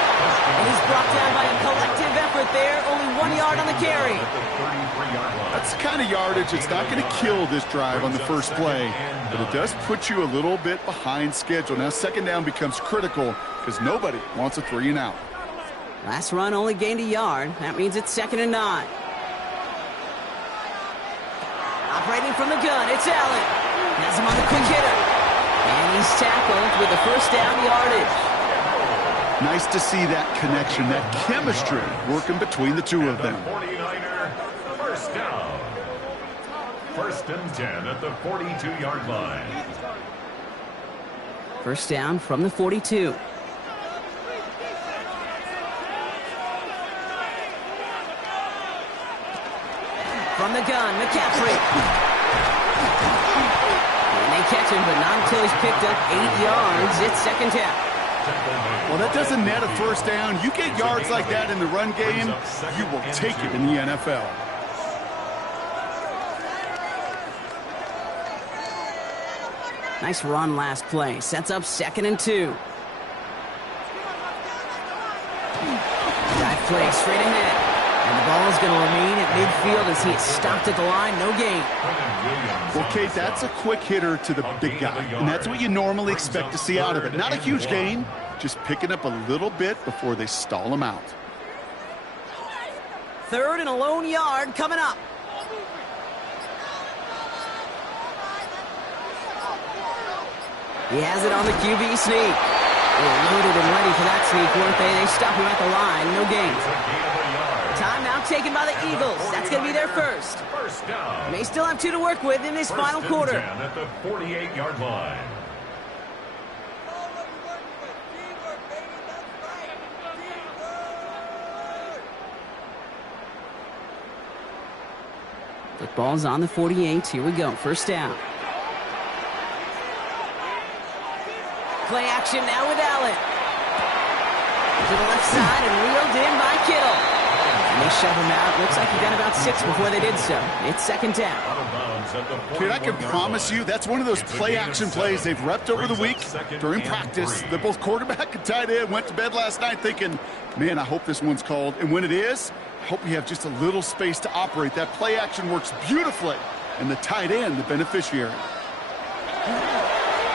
And he's brought down by a collective effort there. Only 1 yard on the carry. That's the kind of yardage it's not going to kill this drive on the first play, but it does put you a little bit behind schedule. Now second down becomes critical because nobody wants a 3 and out. Last run only gained a yard. That means it's 2nd and 9. Operating from the gun, it's Allen. Has him on the quick hitter. And he's tackled with the first down yardage. Nice to see that connection, that chemistry working between the two of them. 49er, first down. 1st and 10 at the 42-yard line. First down from the 42. From the gun, McCaffrey. And they catch him, but not until he's picked up 8 yards. It's 2nd down. Well, that doesn't net a first down. You get yards like that in the run game, you will take it in the NFL. Nice run last play. Sets up 2nd and 2. Dive play straight ahead. And the ball is going to remain at midfield as he is stopped at the line. No gain. Well, Kate, that's a quick hitter to the big guy. And that's what you normally expect to see out of it. Not a huge gain, just picking up a little bit before they stall him out. 3rd and a lone yard coming up. He has it on the QB sneak. They were loaded and ready for that sneak, weren't they? They stop him at the line. No gain. Timeout taken by the Eagles. That's going to be their first. They still have 2 to work with in this final quarter. At the 48-yard line. Football's on the 48. Here we go. First down. Play action now with Allen. To the left side and reeled in by Kittle. And they shove him out. Looks like he got about 6 before they did so. It's 2nd down. Kid, I can promise you that's one of those play-action plays they've repped over the week during practice. That both quarterback and tight end went to bed last night thinking, man, I hope this one's called. And when it is, I hope you have just a little space to operate. That play-action works beautifully. And the tight end, the beneficiary.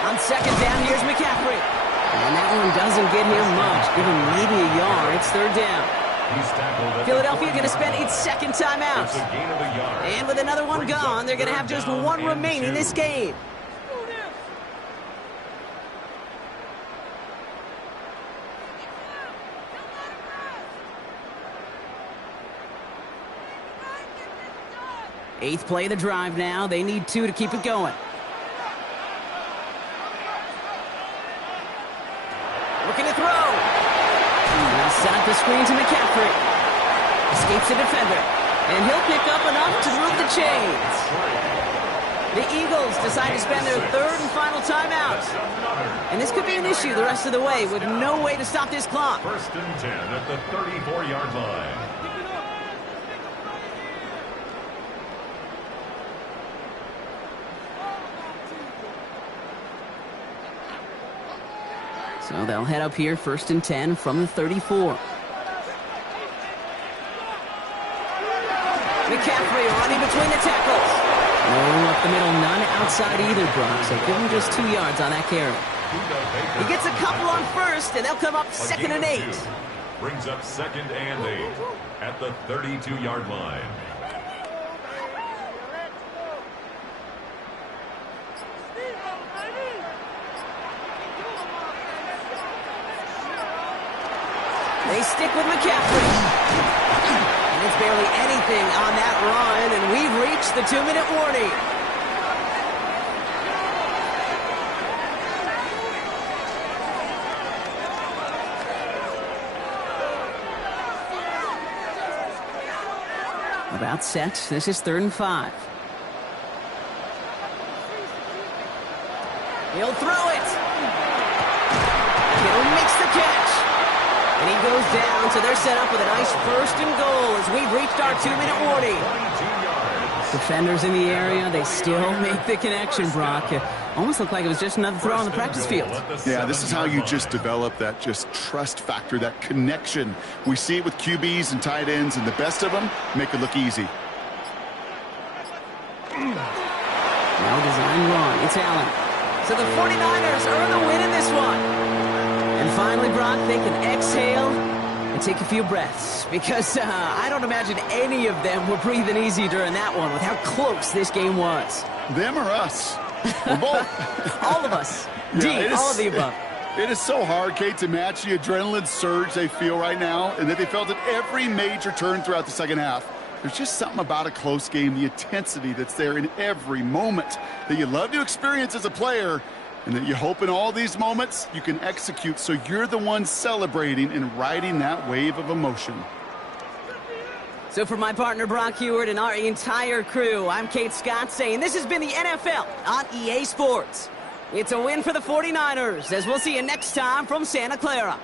On 2nd down, here's McCaffrey. And that one doesn't get him much. Give him maybe a yard. It's 3rd down. Philadelphia going to spend its 2nd timeout. And with another one gone, they're going to have just 1 remaining this game. Eighth play of the drive now. They need 2 to keep it going. Looking to throw. Now set up the screen to McCaffrey. Escapes the defender. And he'll pick up enough to move the chains. The Eagles decide to spend their third and final timeout. And this could be an issue the rest of the way with no way to stop this clock. First and 10 at the 34-yard line. So they'll head up here, first and 10 from the 34. McCaffrey running between the tackles. No up the middle, none outside either, Brock. So give him just 2 yards on that carry. He gets a couple on first, and they'll come up second and 8. Brings up second and 8 at the 32-yard line. They stick with McCaffrey. And it's barely anything on that run, and we've reached the 2-minute warning. About set. This is 3rd and 5. He'll throw it. Kittle makes the catch. And he goes down, so they're set up with a nice 1st and goal as we've reached our 2-minute warning. Defenders in the area, they still make the connection, Brock. It almost looked like it was just another throw on the practice field. Yeah, this is how you just develop that just trust factor, that connection. We see it with QBs and tight ends, and the best of them make it look easy. Well-designed run. It's Allen. So the 49ers earn the win in this one. And finally, Brock, they can exhale and take a few breaths because I don't imagine any of them were breathing easy during that one with how close this game was. Them or us? Or both. All of us. Yeah, all of the above. It is so hard, Kate, to match the adrenaline surge they feel right now and that they felt at every major turn throughout the second half. There's just something about a close game, the intensity that's there in every moment that you love to experience as a player, and that you hope in all these moments you can execute so you're the one celebrating and riding that wave of emotion. So for my partner Brock Huard and our entire crew, I'm Kate Scott saying this has been the NFL on EA Sports. It's a win for the 49ers, as we'll see you next time from Santa Clara.